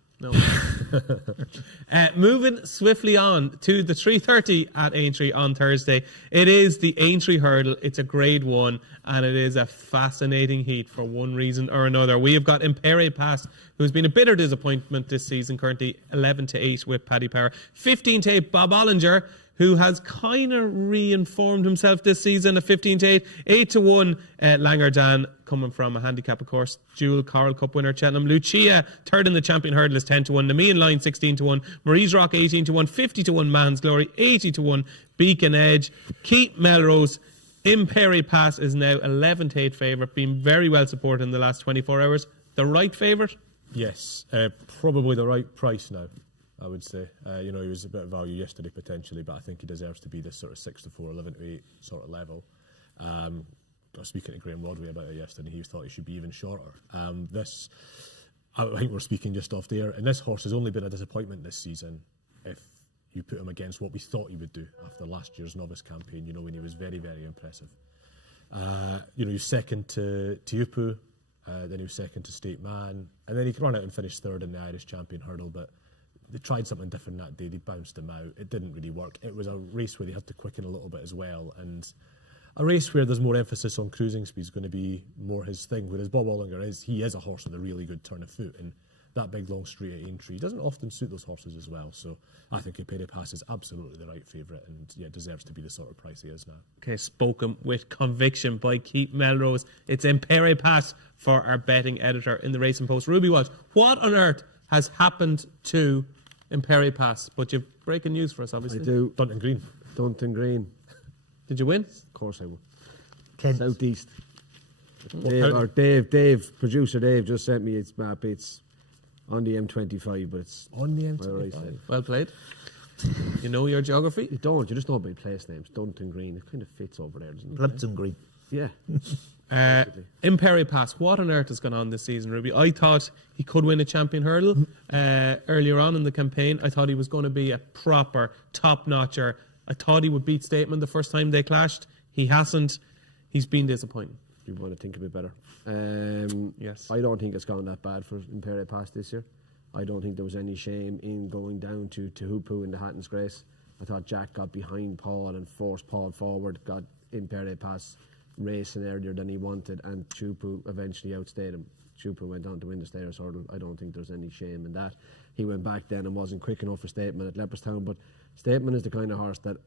Moving swiftly on to the 3:30 at Aintree on Thursday. It is the Aintree Hurdle. It's a Grade 1, and it is a fascinating heat for one reason or another. We have got Impere Pass, who's been a bitter disappointment this season, currently 11-8 with Paddy Power. 15-8 Bob Ollinger, who has kind of reinformed himself this season, a 15-8, 8-1 Langer Dan, coming from a handicap, of course, dual Coral Cup winner Cheltenham. Lucia, third in the Champion Hurdle, is 10-1. Nemean Line, 16-1. Marie's Rock, 18-1. 50-1 Man's Glory, 80-1 Beacon Edge. Keith Melrose, Imperi Pass is now 11-8 favourite, being very well supported in the last 24 hours. The right favourite? Yes, probably the right price now, I would say. He was a bit of value yesterday potentially, but I think he deserves to be this sort of 6-4, 11-8 sort of level. I was speaking to Graham Rodway about it yesterday. He thought he should be even shorter. I think we're speaking just off the air, and this horse has only been a disappointment this season if you put him against what we thought he would do after last year's novice campaign, when he was very, very impressive. He was second to Tiupu, then he was second to State Man, and then he ran out and finished third in the Irish Champion Hurdle, but they tried something different that day. They bounced him out. It didn't really work. It was a race where they had to quicken a little bit as well, and a race where there's more emphasis on cruising speed is going to be more his thing, whereas Bob Ollinger is a horse with a really good turn of foot, and that big long straight at Aintree doesn't often suit those horses as well. So I think Imperi Pass is absolutely the right favourite, and deserves to be the sort of price he is now. Okay, spoken with conviction by Keith Melrose. It's Imperi Pass for our betting editor in the Racing Post. Ruby Walsh, what on earth has happened to Imperi Pass? But you've breaking news for us, obviously. I do. Dunton Green. Dunton Green. Did you win? Of course I will. Kent. Southeast. Dave, producer Dave just sent me its map. It's on the M25, but it's On the where I M25. say. Well played. You know your geography? You don't. You just know about place names. Dunton Green. It kind of fits over there, doesn't it? Plumpton Green. Yeah. Imperi Pass, what on earth has gone on this season, Ruby? I thought he could win a champion hurdle earlier on in the campaign. I thought he was going to be a proper top-notcher. I thought he would beat Stateman the first time they clashed. He hasn't. He's been disappointing. You want to think a bit better. Yes. I don't think it's gone that bad for Imperi Pass this year. I don't think there was any shame in going down to Tehupu in the Hatton's Grace. I thought Jack got behind Paul and forced Paul forward, got Imperi Pass racing earlier than he wanted, and Tehupu eventually outstayed him. Tehupu went on to win the Stayers Hurdle. I don't think there's any shame in that. He went back then and wasn't quick enough for Stateman at Leopardstown, but Stateman is the kind of horse that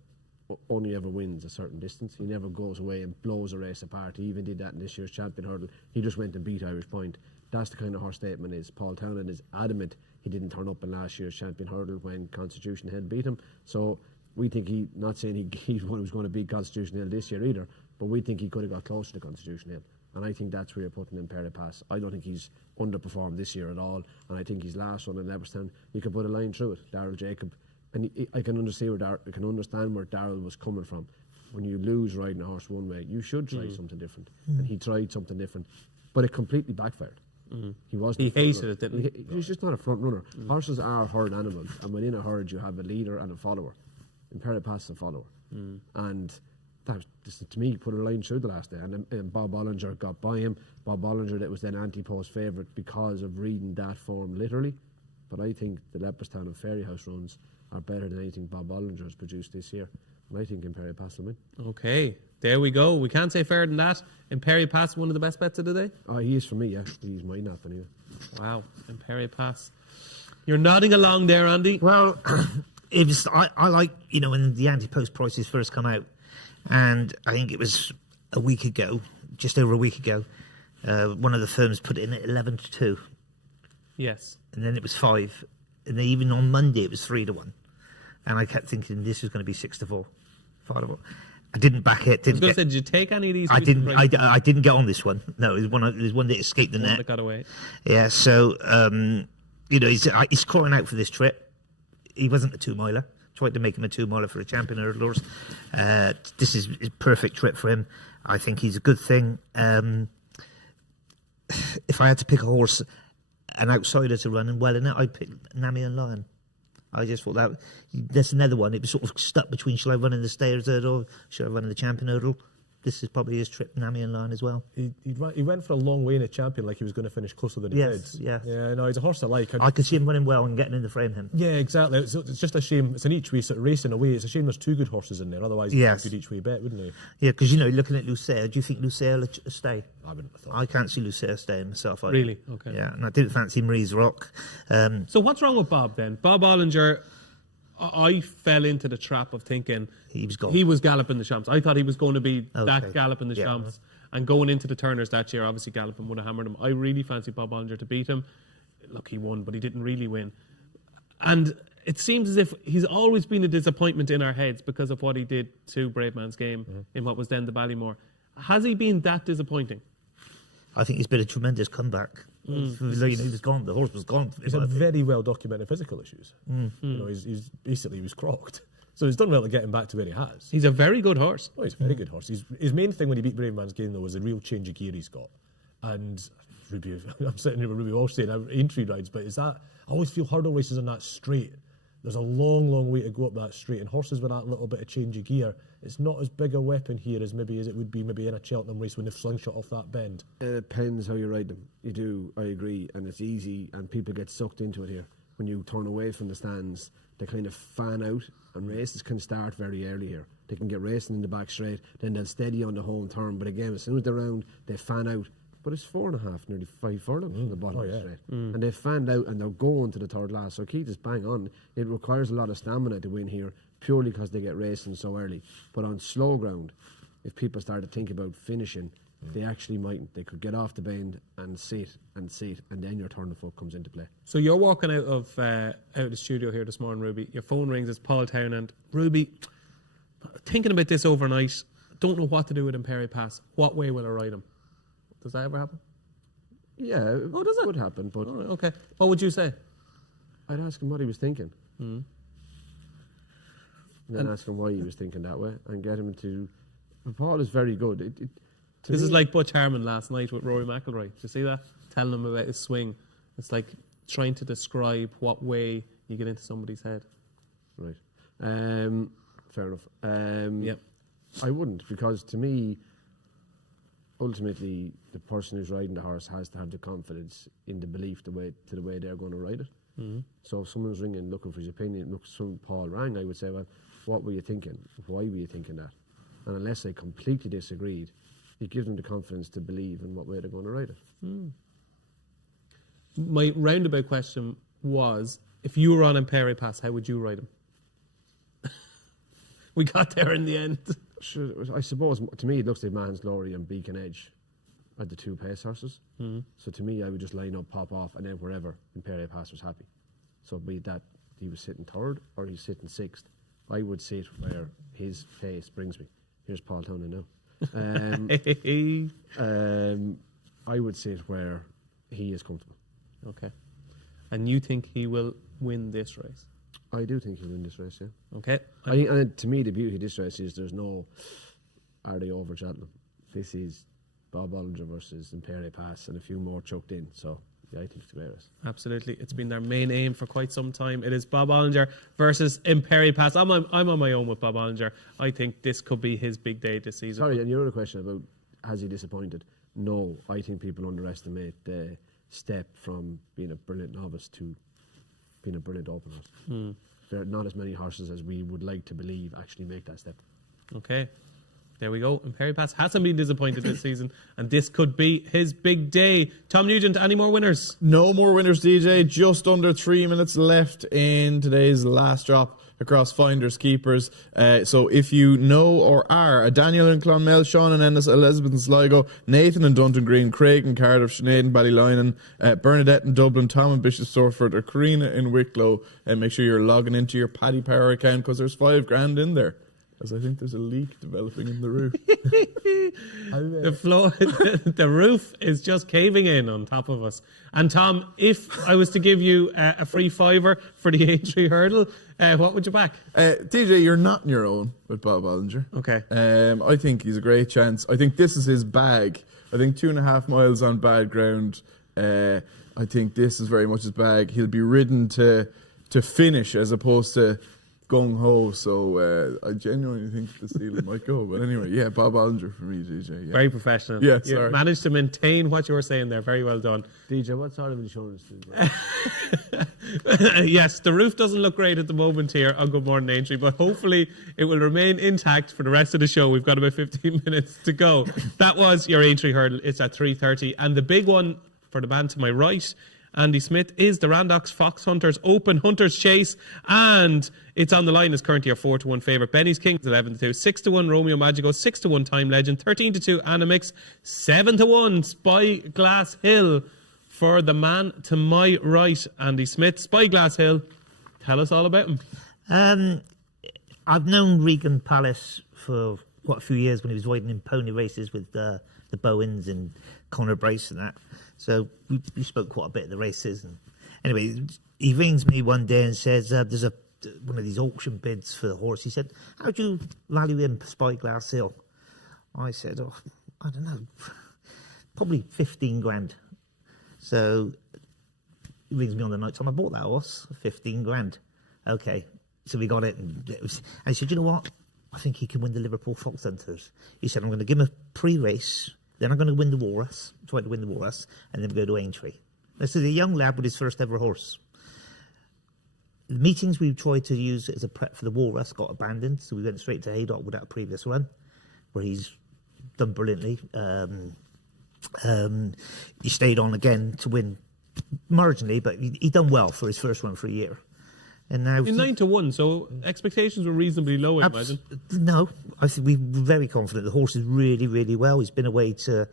only ever wins a certain distance. He never goes away and blows a race apart. He even did that in this year's Champion Hurdle. He just went and beat Irish Point. That's the kind of horse Stateman is. Paul Townend is adamant he didn't turn up in last year's Champion Hurdle when Constitution Hill beat him. So we think not saying he's one who's going to beat Constitution Hill this year either, but we think he could have got closer to Constitution Hill. And I think that's where you're putting Imperi Pass. I don't think he's underperformed this year at all, and I think his last run in Leopardstown, you could put a line through it. Darryl Jacob. And I can understand where Darryl was coming from. When you lose riding a horse one way, you should try something different. And he tried something different, but it completely backfired. He wasn't. He hated it, didn't he? He's just not a front runner. Horses are herd animals, and within a herd, you have a leader and a follower. Imperi Pass is a follower, and that was, to me, put a line through the last day. And Bob Ollinger got by him. Bob Ollinger, that was then anti-post favourite because of reading that form literally. But I think the Leopardstown and Fairyhouse runs are better than anything Bob Ollinger has produced this year. And I think Imperi Pass will win. Okay, there we go. We can't say fairer than that. Imperi Pass, one of the best bets of the day? Oh, he is for me, yeah. He's mine up anyway. Wow, Imperi Pass. You're nodding along there, Andy. Well, it was. I like when the anti-post prices first come out, and I think it was a week ago, just over a week ago. One of the firms put it in at 11-2, Yes. and then it was 5, and then even on Monday it was 3-1, and I kept thinking this was going to be 6-4, 5-4. I didn't back it. I was going to say, did you take any of these? I didn't get on this one. No, it was one that escaped the net. That got away. Yeah, so he's crying out for this trip. He wasn't a 2-miler. Tried to make him a 2-miler for a champion hurdlers. This is a perfect trip for him. I think he's a good thing. If I had to pick a horse, an outsider to run and well in it, I'd pick Namian Lion. I just thought that's another one. It was sort of stuck between, shall I run in the Stayers Hurdle, shall I run in the champion hurdle? This is probably his trip, Namian Lion as well. He went for a long way in a champion, like he was going to finish closer than he did. Yes. Yeah, no, he's a horse I like. I could see him running well and getting in the frame him. Yeah, exactly. It's just a shame. It's an each way sort of racing away. It's a shame there's 2 good horses in there. Otherwise, Yes. a good each way bet, wouldn't he? Yeah, because looking at Lucere, do you think Lucere will stay? I wouldn't have thought. I can't see Lucere staying myself. Either. Really? Okay. Yeah, and I didn't fancy Marie's Rock. So what's wrong with Bob then? Bob Ollinger, I fell into the trap of thinking He was gone. He was galloping the Champs. I thought he was going to be Okay. that galloping the Yeah. Champs. And going into the Turners that year, obviously galloping would have hammered him. I really fancy Bob Ollinger to beat him. Look, he won, but he didn't really win. And it seems as if he's always been a disappointment in our heads because of what he did to Brave Man's Game in what was then the Ballymore. Has he been that disappointing? I think he's been a tremendous comeback. He was gone. The horse was gone. He's had very well documented physical issues. You know, he's basically he was crocked. So he's done well to get him back to where he has. He's a very good horse. Oh, he's a very good horse. His main thing when he beat Brave Man's Game, though, was the real change of gear he's got. And Ruby, I'm sitting here with Ruby Walsh saying Aintree rides, but is that, I always feel hurdle races on that straight. There's a long, long way to go up that straight. And horses with that little bit of change of gear, it's not as big a weapon here as it would be maybe in a Cheltenham race when they've slingshot off that bend. It depends how you ride them. You do, I agree. And it's easy, and people get sucked into it here. When you turn away from the stands, they kind of fan out, and races can start very early here. They can get racing in the back straight, then they'll steady on the home turn. But again, as soon as they're round, they fan out. But it's 4.5, nearly 5 furlongs on the bottom of the straight. And they've fanned out and they're going to the third last. So Keith is bang on. It requires a lot of stamina to win here, purely because they get racing so early. But on slow ground, if people start to think about finishing, they actually mightn't. They could get off the bend and sit, and then your turn of foot comes into play. So you're walking out of the studio here this morning, Ruby. Your phone rings. It's Paul Townend. Ruby, thinking about this overnight, don't know what to do with Imperi Pass. What way will I ride him? Does that ever happen? Yeah, does it? Would happen. But All right, okay. What would you say? I'd ask him what he was thinking. And then ask him why he was thinking that way, and get him to... Paul is very good. This is like Butch Harmon last night with Rory McIlroy. Did you see that? Telling him about his swing. It's like trying to describe what way you get into somebody's head. Right. Fair enough. Yep. I wouldn't, because to me, ultimately, the person who's riding the horse has to have the confidence in the belief the way they're going to ride it. So if someone's ringing looking for his opinion, Paul rang, I would say, well, what were you thinking? Why were you thinking that? And unless they completely disagreed, it gives them the confidence to believe in what way they're going to ride it. My roundabout question was, if you were on Imperi Pass, how would you ride him? We got there in the end. Sure, I suppose, to me, it looks like Man's Glory and Beacon Edge are the two pace horses. So to me, I would just line up, pop off, and then wherever Imperi Pass was happy. So be it that he was sitting third or he's sitting sixth, I would sit where his pace brings me. Here's Paul Townend now. I would sit where he is comfortable. Okay. And you think he will win this race? I do think he'll win this race, yeah. Okay. And to me, the beauty of this race is there's no, are they over Cheltenham? This is Bob Bollinger versus Imperi Pass and a few more choked in. So, yeah, I think it's a great race. Absolutely. It's been their main aim for quite some time. It is Bob Bollinger versus Imperi Pass. I'm on my own with Bob Bollinger. I think this could be his big day this season. Sorry, and your other question about has he disappointed? No, I think people underestimate the step from being a brilliant novice to being a brilliant open horse. There are not as many horses as we would like to believe actually make that step. Okay. There we go. Imperi Pass hasn't been disappointed this season, and this could be his big day. Tom Nugent, any more winners? No more winners, DJ. Just under 3 minutes left in today's last drop across Finders Keepers. So if you know or are a Daniel in Clonmel, Sean and Ennis, Elizabeth in Sligo, Nathan in Dunton Green, Craig in Cardiff, Sinead in Ballylinan, Bernadette in Dublin, Tom in Bishop Stortford, or Karina in Wicklow, and make sure you're logging into your Paddy Power account because there's $5,000 in there. As I think there's a leak developing in the roof. The floor, the roof is just caving in on top of us. And Tom, if I was to give you a free fiver for the Aintree Hurdle, what would you back? DJ, you're not on your own with Bob Bollinger. Okay. I think he's a great chance. I think this is his bag. I think 2.5 miles on bad ground. I think this is very much his bag. He'll be ridden to finish as opposed to gung-ho, so I genuinely think the ceiling might go. But anyway, yeah, Bob Bollinger for me, DJ. Yeah. Very professional. Yeah, you sorry. managed to maintain what you were saying there. Very well done. DJ, what sort of insurance do you Yes, the roof doesn't look great at the moment here on Good Morning Aintree, but hopefully it will remain intact for the rest of the show. We've got about 15 minutes to go. That was your Aintree Hurdle. It's at 3:30. And the big one for the man to my right, Andy Smith, is the Randox Foxhunters Open Hunters Chase, and it's on the line as currently a 4-1 favourite. Benny's King is 11-2, 6-1 Romeo Magico, 6-1 Time Legend, 13-2 Animix, 7-1 Spyglass Hill for the man to my right, Andy Smith. Spyglass Hill, Tell us all about him. I've known Regan Palace for quite a few years when he was riding in pony races with the Bowens and Conor Brace and that. So we spoke quite a bit at the races. And anyway, he rings me one day and says, there's one of these auction bids for the horse. He said, how do you value him, Spyglass Hill? I said, oh, I don't know, probably 15 grand. So he rings me on the night time I bought that horse, 15 grand. Okay, so we got it. And he said, you know what? I think he can win the Liverpool Foxhunters. He said, I'm going to give him a pre-race, then I'm going to win the Walrus, try to win the Walrus, and then we go to Aintree. This is a young lad with his first ever horse. The meetings we tried to use as a prep for the Walrus got abandoned, so we went straight to Haydock without a previous run, where he's done brilliantly. He stayed on again to win marginally, but he done well for his first run for a year. And now You're 9-1, so expectations were reasonably low, I imagine. No, I think we're very confident. The horse is really, really well. He's been away to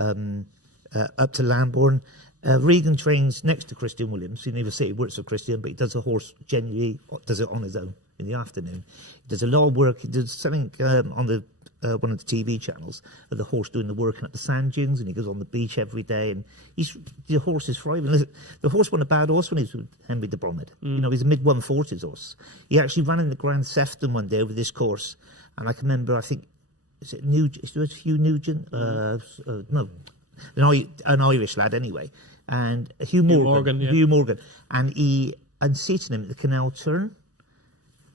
up to Lambourne. Regan trains next to Christian Williams. He never say he works with Christian, but he does the horse genuinely, does it on his own in the afternoon. He does a lot of work. He does something on the one of the TV channels of the horse doing the working at the sand dunes, and he goes on the beach every day, and the horse is thriving. Listen, the horse won a bad horse when he was with Henry de Bromhead. You know, he's a mid-140s horse. He actually ran in the Grand Sefton one day over this course, and I can remember, I think, is it Hugh Nugent? No, an Irish lad anyway, and Hugh Morgan, and he unseated him at the canal turn,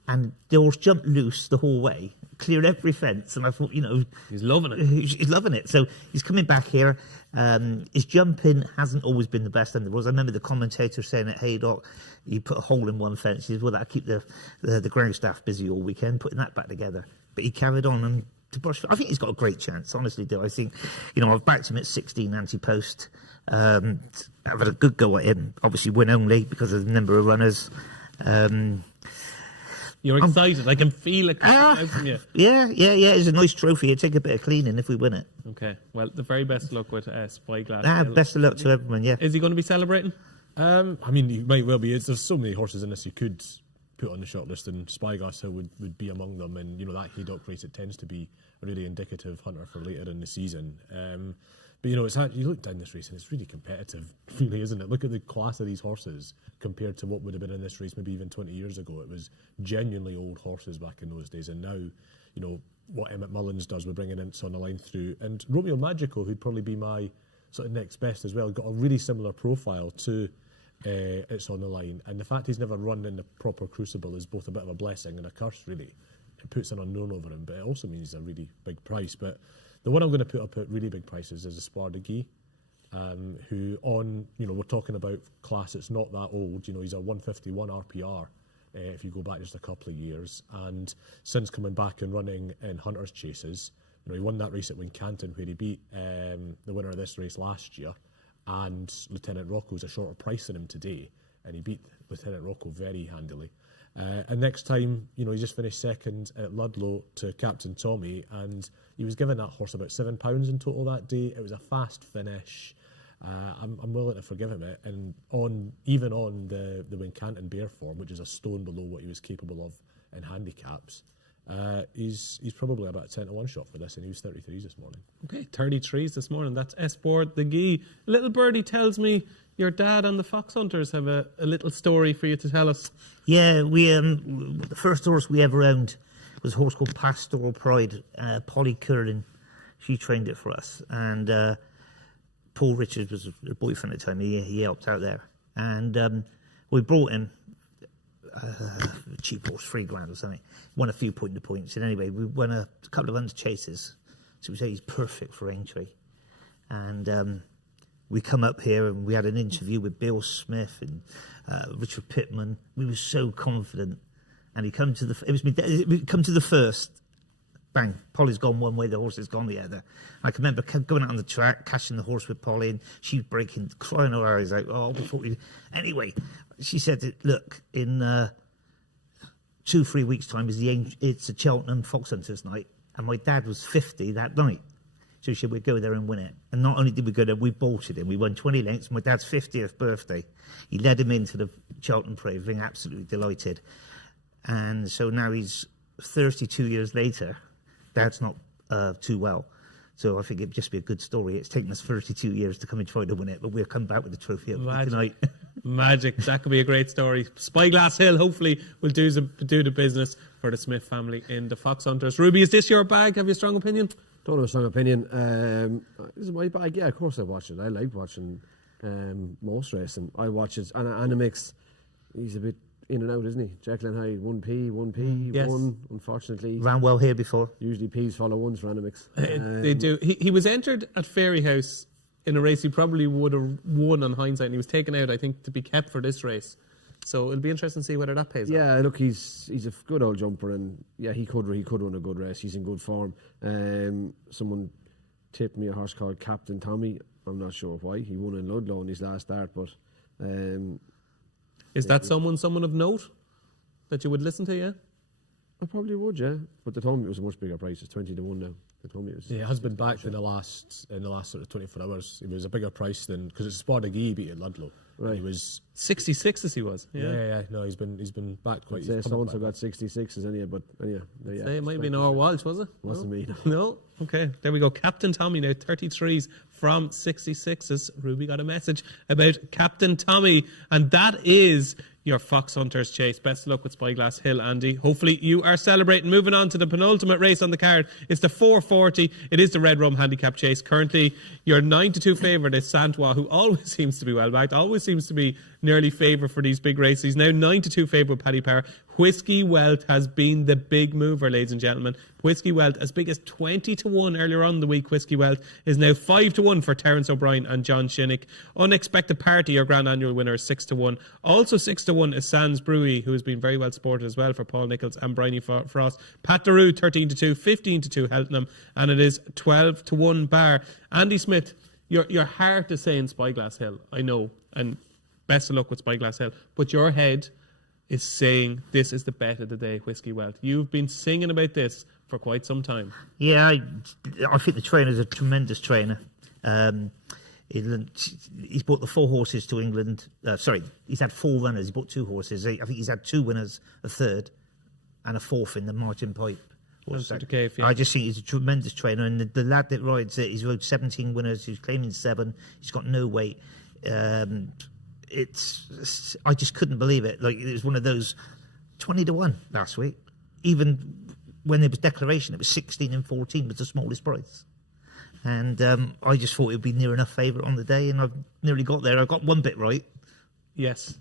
and the horse jumped loose the whole way, cleared every fence, and I thought, you know, He's loving it. he's loving it. So he's coming back here. His jumping hasn't always been the best in the rules. I remember the commentator saying at Haydock, he put a hole in one fence. He said, well, that'll keep the ground staff busy all weekend, putting that back together. But he carried on, and I think he's got a great chance, honestly do. I think, you know, I've backed him at 16 anti-post. I've had a good go at him. Obviously win only because of the number of runners. You're excited. I can feel it coming out from you. Yeah. It's a nice trophy. It'll take a bit of cleaning if we win it. Okay. Well, the very best of luck with Spyglass. Best of luck to everyone, yeah. Is he going to be celebrating? I mean, he might well be. There's so many horses in this you could put on the shortlist, and Spyglass Hill would be among them. And, you know, that Haydock race, it tends to be a really indicative hunter for later in the season. But, you know, you look down this race and it's really competitive, really, isn't it? Look at the class of these horses compared to what would have been in this race maybe even 20 years ago. It was genuinely old horses back in those days. And now, you know, what Emmett Mullins does, we're bringing Ints on the line through. And Romeo Magico, who'd probably be my sort of next best as well, got a really similar profile to It's on the Line. And the fact he's never run in the proper crucible is both a bit of a blessing and a curse, really. It puts an unknown over him, but it also means he's a really big price. But the one I'm going to put up at really big prices is Espoir de Guy, who on, you know, we're talking about class that's not that old. You know, he's a 151 RPR if you go back just a couple of years. And since coming back and running in Hunters Chases, you know, he won that race at Wincanton where he beat the winner of this race last year. And Lieutenant Rocco's a shorter price than him today, and he beat Lieutenant Rocco very handily. And next time, you know, he just finished second at Ludlow to Captain Tommy, and he was given that horse about £7 in total that day. It was a fast finish. I'm willing to forgive him it. And even on the Wincanton Bear form, which is a stone below what he was capable of in handicaps, he's probably about a 10-1 shot for this, and he was 33s this morning. Okay, 33s this morning. That's Espoir de Guy. Little birdie tells me your dad and the Foxhunters have a little story for you to tell us. Yeah, we the first horse we ever owned was a horse called Pastoral Pride. Polly Curran, she trained it for us, and Paul Richards was a boyfriend at the time. He helped out there, and we brought him. Cheap horse, £3,000 or something. Won a few points, and anyway, we won a couple of Hunters Chases, so we say he's perfect for Aintree. And we come up here and we had an interview with Bill Smith and Richard Pittman. We were so confident, and he come to the first. Bang! Polly's gone one way, the horse has gone the other. I can remember going out on the track, catching the horse with Polly, and she breaking, crying her eyes out. Oh, before we. Anyway, she said, "Look, in 2-3 weeks' time it's a Cheltenham Foxhunters night," and my dad was 50 that night. So we said we'd go there and win it. And not only did we go there, we bolted him. We won 20 lengths. My dad's 50th birthday. He led him into the Cheltenham Parade, being absolutely delighted. And so now he's 32 years later. Dad's not too well. So I think it'd just be a good story. It's taken us 32 years to come and try to win it, but we'll come back with the trophy tonight. Magic. That could be a great story. Spyglass Hill, hopefully, will do the business for the Smith family in the Foxhunters. Ruby, is this your bag? Have you a strong opinion? Don't have a strong opinion. This is my bag. Yeah, of course I watch it. I like watching most racing. I watch it. And Animix, he's a bit in and out, isn't he? Jekyll and Hyde, 1p, yes. 1, unfortunately. Ran well here before. Usually P's follow ones for Animix. They do. He was entered at Fairyhouse in a race he probably would have won on hindsight, and he was taken out, I think, to be kept for this race. So it'll be interesting to see whether that pays off. Yeah, look, he's a good old jumper, and yeah, he could run a good race. He's in good form. Someone tipped me a horse called Captain Tommy. I'm not sure why. He won in Ludlow in his last start, but is that someone of note that you would listen to? Yeah, I probably would. Yeah, but they told me it was a much bigger price. It's 20 to 1 now. They told me it was. Yeah, it has been backed in the last sort of 24 hours. It was a bigger price than because it's Sport Gee beat at Ludlow. Right. He was 66 as he was. yeah. No, he's been backed quite. Say so and so got 66s anyway, but anyway. Yeah, Say it might be Noah Walsh, was it? Wasn't me. No. Okay, there we go. Captain Tommy now 33s from 66s. Ruby got a message about Captain Tommy, and that is your Foxhunters chase. Best of luck with Spyglass Hill, Andy. Hopefully you are celebrating. Moving on to the penultimate race on the card. It's the 440. It is the Red Rum Handicap Chase. Currently, your 9-2 favourite is Santois, who always seems to be well backed, always seems to be nearly favourite for these big races. He's now 9-2 favourite with Paddy Power. Whiskey Welt has been the big mover, ladies and gentlemen. Whiskey Welt, as big as 20 to 1 earlier on in the week. Whiskey Welt is now 5 to 1 for Terence O'Brien and John Shinnick. Unexpected Party, your grand annual winner, is 6 to 1. Also 6 to 1 is Sans Brewy, who has been very well supported as well for Paul Nichols and Bryony Frost. Pat Daru, 13 to 2, 15 to 2, Heltenham, and it is 12 to 1 bar. Andy Smith, your heart is saying Spyglass Hill, I know, and best of luck with Spyglass Hill, but your head is saying this is the bet of the day, Whiskey Welt. You've been singing about this for quite some time. Yeah, I think the trainer's a tremendous trainer. He's brought the 4 horses to England. He's had 4 runners. He brought 2 horses. I think he's had 2 winners, a third, and a 4th in the Martin Pipe. Okay, yeah. I just think he's a tremendous trainer, and the lad that rides it, he's rode 17 winners. He's claiming 7. He's got no weight. I just couldn't believe it. Like, it was one of those 20 to 1 last week. Even when there was declaration, it was 16 and 14 was the smallest price. And I just thought it would be near enough favourite on the day, and I've nearly got there. I got one bit right. Yes.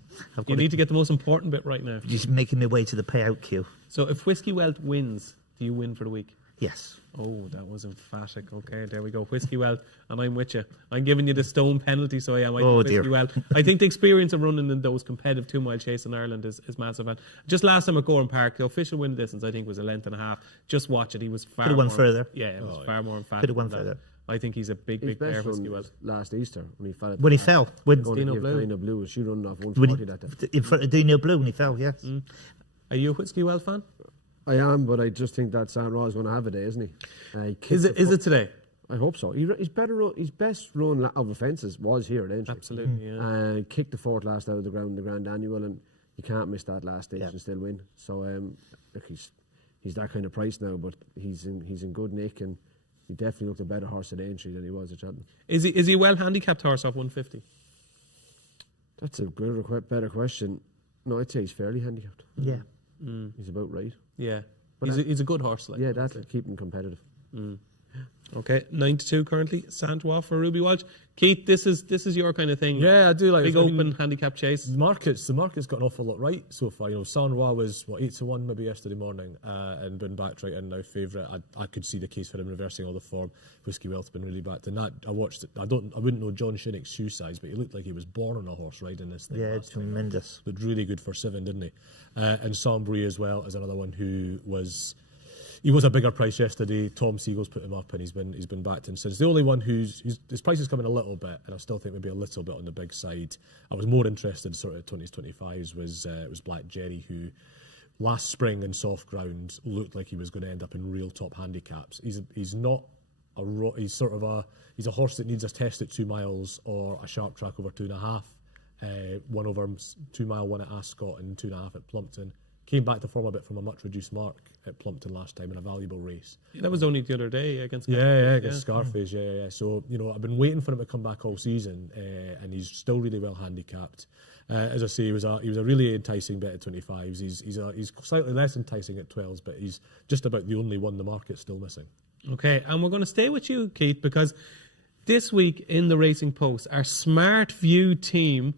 You need to get the most important bit right now. Just making my way to the payout queue. So if Whiskey Welt wins, do you win for the week? Yes. Oh, that was emphatic. Okay, there we go. Whiskey Welt, and I'm with you. I'm giving you the stone penalty, so I am. Whiskey Welt. I think the experience of running in those competitive 2-mile chase in Ireland is massive. And just last time at Gorham Park, the official win distance, I think, was a length and a half. Just watch it. He was far Could have won further. Yeah, it was far more emphatic. Could have won further. I think he's a big player, Whiskey Welt. Last Easter when he fell. When he fell. When Dino Blue. She running off 140 that day. In front of Dino Blue when he fell, yes. Are you a Whiskey Welt fan? I am, but I just think that San Ra is going to have a day, isn't he? Is it today? I hope so. His best run of offences was here at Aintree. Absolutely, yeah. Kicked the 4th last out of the ground in the Grand Annual, and you can't miss that last stage and still win. So look, he's that kind of price now, but he's in good nick, and he definitely looked a better horse at Aintree than he was at Cheltenham. Is he a well handicapped horse off 150? That's a better question. No, I'd say he's fairly handicapped. Yeah. He's about right. Yeah, he's a good horse. Yeah, that'll keep him competitive. Okay, 9-2 currently. Santois for Ruby Walsh. Keith, this is your kind of thing. Yeah, I do like big open handicap chase. The market's got an awful lot right so far. You know, San Ra was 8 to 1 maybe yesterday morning, and been backed right in now favourite. I could see the case for him reversing all the form. Whiskey Welt's been really backed, and that I watched it. I wouldn't know John Shinnick's shoe size, but he looked like he was born on a horse riding this thing. Yeah, tremendous. Looked really good for 7, didn't he? And Sambry as well as another one who was. He was a bigger price yesterday. Tom Siegel's put him up, and he's been backed in since. The only one his price is coming a little bit, and I still think maybe a little bit on the big side. I was more interested sort of 20s, 25s was Black Jerry, who last spring in soft ground looked like he was going to end up in real top handicaps. He's not he's a horse that needs a test at 2 miles or a sharp track over 2.5. One over 2 mile, one at Ascot and 2.5 at Plumpton. Came back to form a bit from a much reduced mark at Plumpton last time in a valuable race. That was only the other day against against Scarface. Yeah. So I've been waiting for him to come back all season, and he's still really well handicapped. As I say, he was a really enticing bet at 25s. He's slightly less enticing at 12s, but he's just about the only one the market's still missing. Okay, and we're going to stay with you, Keith, because this week in the Racing Post, our Smart View team,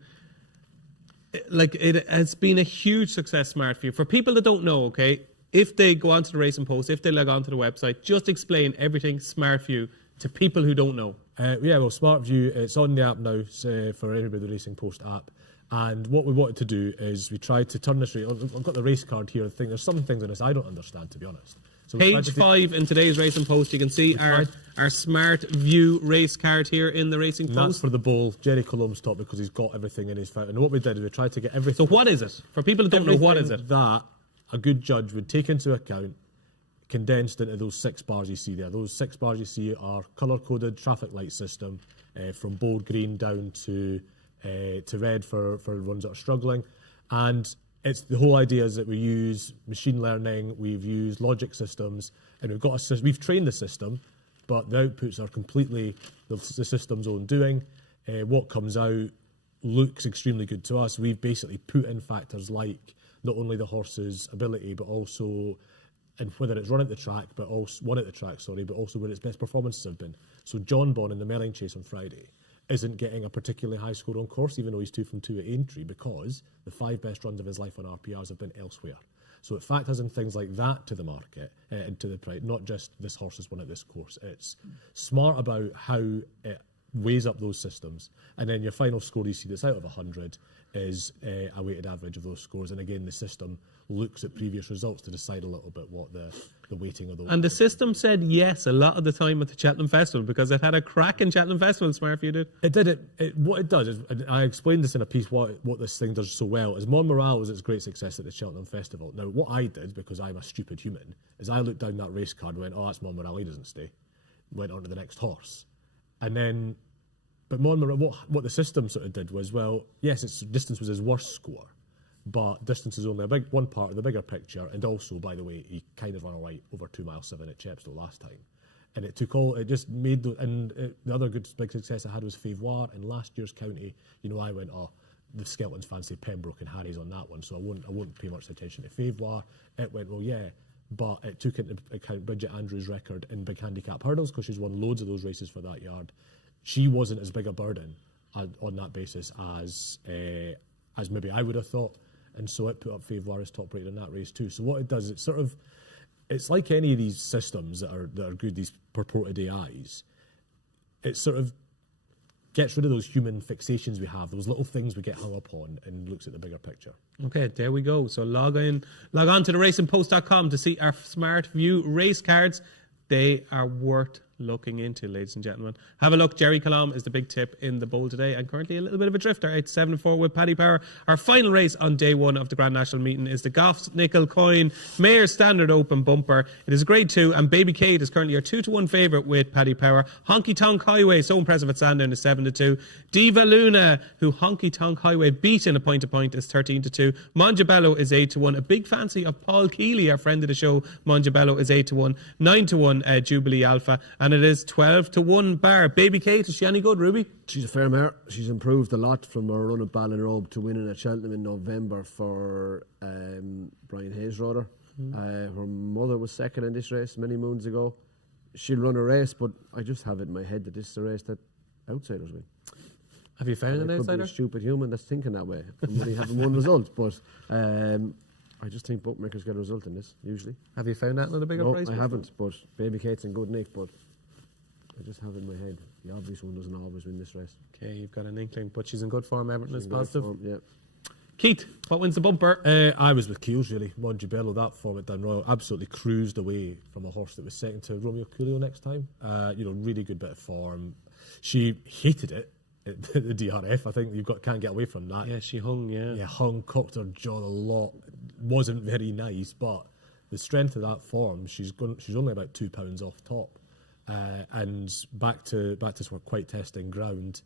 like, it has been a huge success, Smart View. For people that don't know, okay, if they go onto the Racing Post, if they log onto the website, just explain everything Smart View to people who don't know. Smart View, it's on the app now for everybody, the Racing Post app. And what we wanted to do is we tried to turn this race. I've got the race card here. There's some things in this I don't understand, to be honest. So Page 5 in today's Racing Post, you can see our Smart View race card here in the Racing Post. That's for the Bowl. Jerry Colombe's top because he's got everything in his fountain. And what we did is we tried to get everything. So what is it? For people that don't know, what is it? That a good judge would take into account, condensed into those 6 bars you see there. Those 6 bars you see are colour-coded traffic light system from bold green down to red for ones that are struggling. And it's the whole idea is that we use machine learning, we've used logic systems, and we've trained the system, but the outputs are completely the system's own doing. What comes out looks extremely good to us. We've basically put in factors like not only the horse's ability, but also and whether it's won at the track, but also where its best performances have been. So John Bon in the Melling Chase on Friday isn't getting a particularly high score on course, even though he's 2 from 2 at Aintree, because the 5 best runs of his life on RPRs have been elsewhere. So it factors in things like that to the market and to the price, not just this horse has won at this course. It's smart about how it weighs up those systems, and then your final score you see that's out of 100 is a weighted average of those scores. And again, the system looks at previous results to decide a little bit what the weighting of those. And the system said yes a lot of the time at the Cheltenham Festival because it had a crack in Cheltenham Festival. Smart View did. It did it. What it does is, and I explained this in a piece. What this thing does so well is Montmorale was its great success at the Cheltenham Festival. Now, what I did, because I'm a stupid human, is I looked down that race card and went, "Oh, that's Montmorale. He doesn't stay." Went on to the next horse, and then. But Montmorale, what the system sort of did was, well, yes, its distance was his worst score, but distance is only one part of the bigger picture. And also, by the way, he kind of ran a light over 2 miles 7 at Chepstow last time, and it just made the other big success I had was Favoire in last year's county. I went, oh, the Skeltons fancy Pembroke and Harry's on that one, so I won't pay much attention to Favoire. It went, well, yeah, but it took into account Bridget Andrews' record in big handicap hurdles because she's won loads of those races for that yard. She wasn't as big a burden on that basis as maybe I would have thought, and so it put up Favoire as top rated in that race too. So what it does, it's like any of these systems that are good, these purported AIs. It sort of gets rid of those human fixations we have, those little things we get hung up on, and looks at the bigger picture. Okay, there we go. So log on to the racingpost.com to see our Smart View race cards. They are worth looking into, ladies and gentlemen. Have a look. Jerry Colombe is the big tip in the bowl today, and currently a little bit of a drifter, 8-7-4 with Paddy Power. Our final race on day 1 of the Grand National Meeting is the Goffs Nickel Coin Mayor's Standard Open Bumper. It is grade 2, and Baby Kate is currently a 2-1 favourite with Paddy Power. Honky Tonk Highway, so impressive at Sandown, is 7-2. Diva Luna, who Honky Tonk Highway beat in a point-to-point, is 13-2. Monjabello is 8-1. A big fancy of Paul Keeley, our friend of the show. Monjabello is 8-1. 9-1 Jubilee Alpha, and it is 12-1 bar. Baby Kate, is she any good, Ruby? She's a fair mare. She's improved a lot from her run at Ballinrobe to winning at Cheltenham in November for Brian Hayes-Roder. Her mother was second in this race many moons ago. She'll run a race, but I just have it in my head that this is a race that outsiders win. Have you found an I could outsider? be a stupid human that's thinking that way and really having one result, but I just think bookmakers get a result in this, usually. Have you found that in a bigger No, price? I haven't, but Baby Kate's in good nick, but I just have it in my head. The obvious one doesn't always win this race. Okay, you've got an inkling, but she's in good form. Everton is She's in good positive. form, yeah. Keith, what wins the bumper? I was with Keels, really. Monjabello, that form at Dunroyal, absolutely cruised away from a horse that was second to Romeo Coolio next time. Really good bit of form. She hated it at the DRF. I think can't get away from that. Yeah, she hung, Yeah, hung, cocked her jaw a lot. Wasn't very nice, but the strength of that form, she's only about £2 off top. and back to sort of quite testing ground.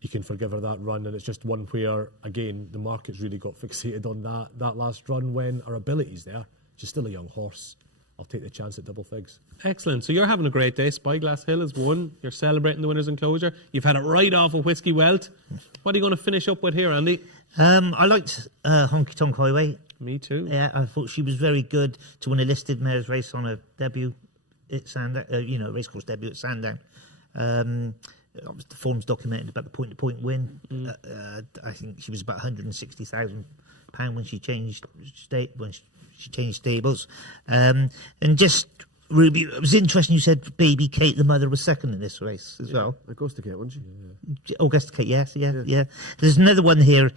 You can forgive her that run, and it's just one where, again, the market's really got fixated on that last run when her ability's there. She's still a young horse. I'll take the chance at double figs. Excellent. So you're having a great day. Spyglass Hill has won. You're celebrating the winner's enclosure. You've had it right off of Whiskey Welt. What are you going to finish up with here, Andy? I liked Honky Tonk Highway. Me too. Yeah, I thought she was very good to win a listed mares race on a debut at Sandown, racecourse debut at Sandown. The form's documented about the point-to-point win. I think she was about £160,000 when she changed stables. And just Ruby, it was interesting. You said Baby Kate, the mother, was second in this race as well. Augusta Kate, wasn't she? Augusta Kate, yes, yeah. There's another one here,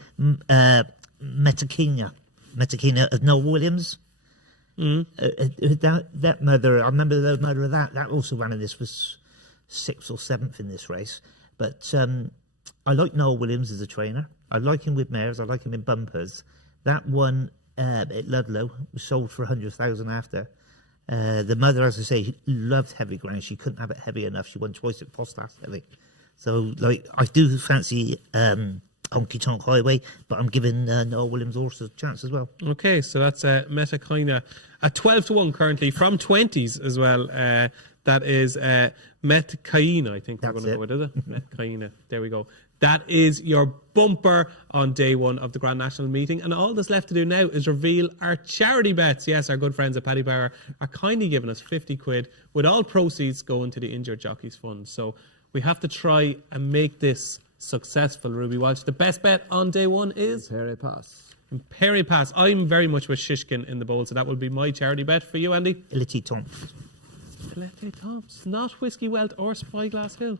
Metakina of Noel Williams. That mother, I remember the mother of that. That also ran in this, was 6th or 7th in this race. But I like Noel Williams as a trainer. I like him with mares. I like him in bumpers. That one at Ludlow was sold for 100,000 after. The mother, as I say, loved heavy ground. She couldn't have it heavy enough. She won twice at Postas heavy. So, I do fancy Honky Tonk Highway, but I'm giving Noel Williams horse a chance as well. Okay, so that's Metakina at 12-1 currently from 20s as well. That is Metkaina, I think we're going to go with, is it? Metkaina. There we go. That is your bumper on day one of the Grand National meeting. And all that's left to do now is reveal our charity bets. Yes, our good friends at Paddy Power are kindly giving us 50 quid with all proceeds going to the Injured Jockeys Fund. So we have to try and make this successful, Ruby Walsh. The best bet on day one is? Perry Pass. Perry Pass. I'm very much with Shishkin in the bowl, so that will be my charity bet for you, Andy. Ility Tomps. Ility Tomps. Not Whiskey Welt or Spyglass Hill.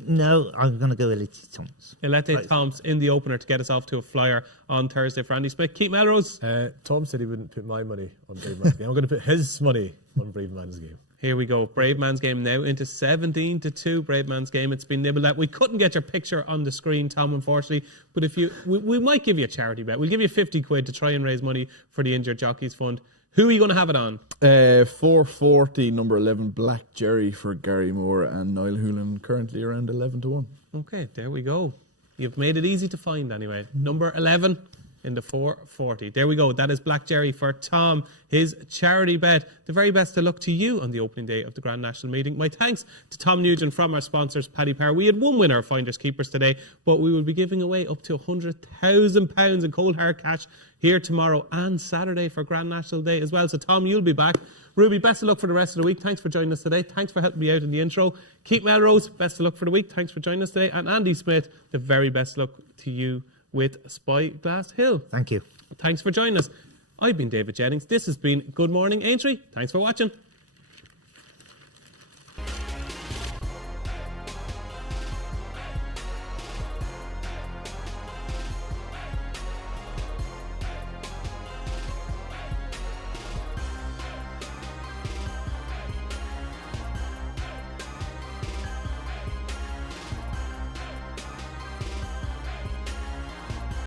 No, I'm going to go Ility Tomps. Ility Tomps in the opener to get us off to a flyer on Thursday for Andy Smith. Keith Melrose. Tom said he wouldn't put my money on Brave Man's Game. I'm going to put his money on Brave Man's Game. Here we go. Brave Man's Game now into 17-2. Brave Man's Game. It's been nibbled at. We couldn't get your picture on the screen, Tom, unfortunately. But if we might give you a charity bet. We'll give you 50 quid to try and raise money for the Injured Jockeys Fund. Who are you going to have it on? 440, number 11, Black Jerry for Gary Moore and Niall Hoolan, currently around 11-1. Okay, there we go. You've made it easy to find anyway. Number 11 in the 440. There we go. That is Black Jerry for Tom, his charity bet. The very best of luck to you on the opening day of the Grand National meeting. My thanks to Tom Nugent from our sponsors, Paddy Power. We had one winner of Finders Keepers today, but we will be giving away up to £100,000 in cold hard cash here tomorrow and Saturday for Grand National Day as well. So Tom, you'll be back. Ruby, best of luck for the rest of the week. Thanks for joining us today. Thanks for helping me out in the intro. Keith Melrose, best of luck for the week. Thanks for joining us today. And Andy Smith, the very best of luck to you with Spyglass Hill. Thank you. Thanks for joining us. I've been David Jennings. This has been Good Morning Aintree. Thanks for watching.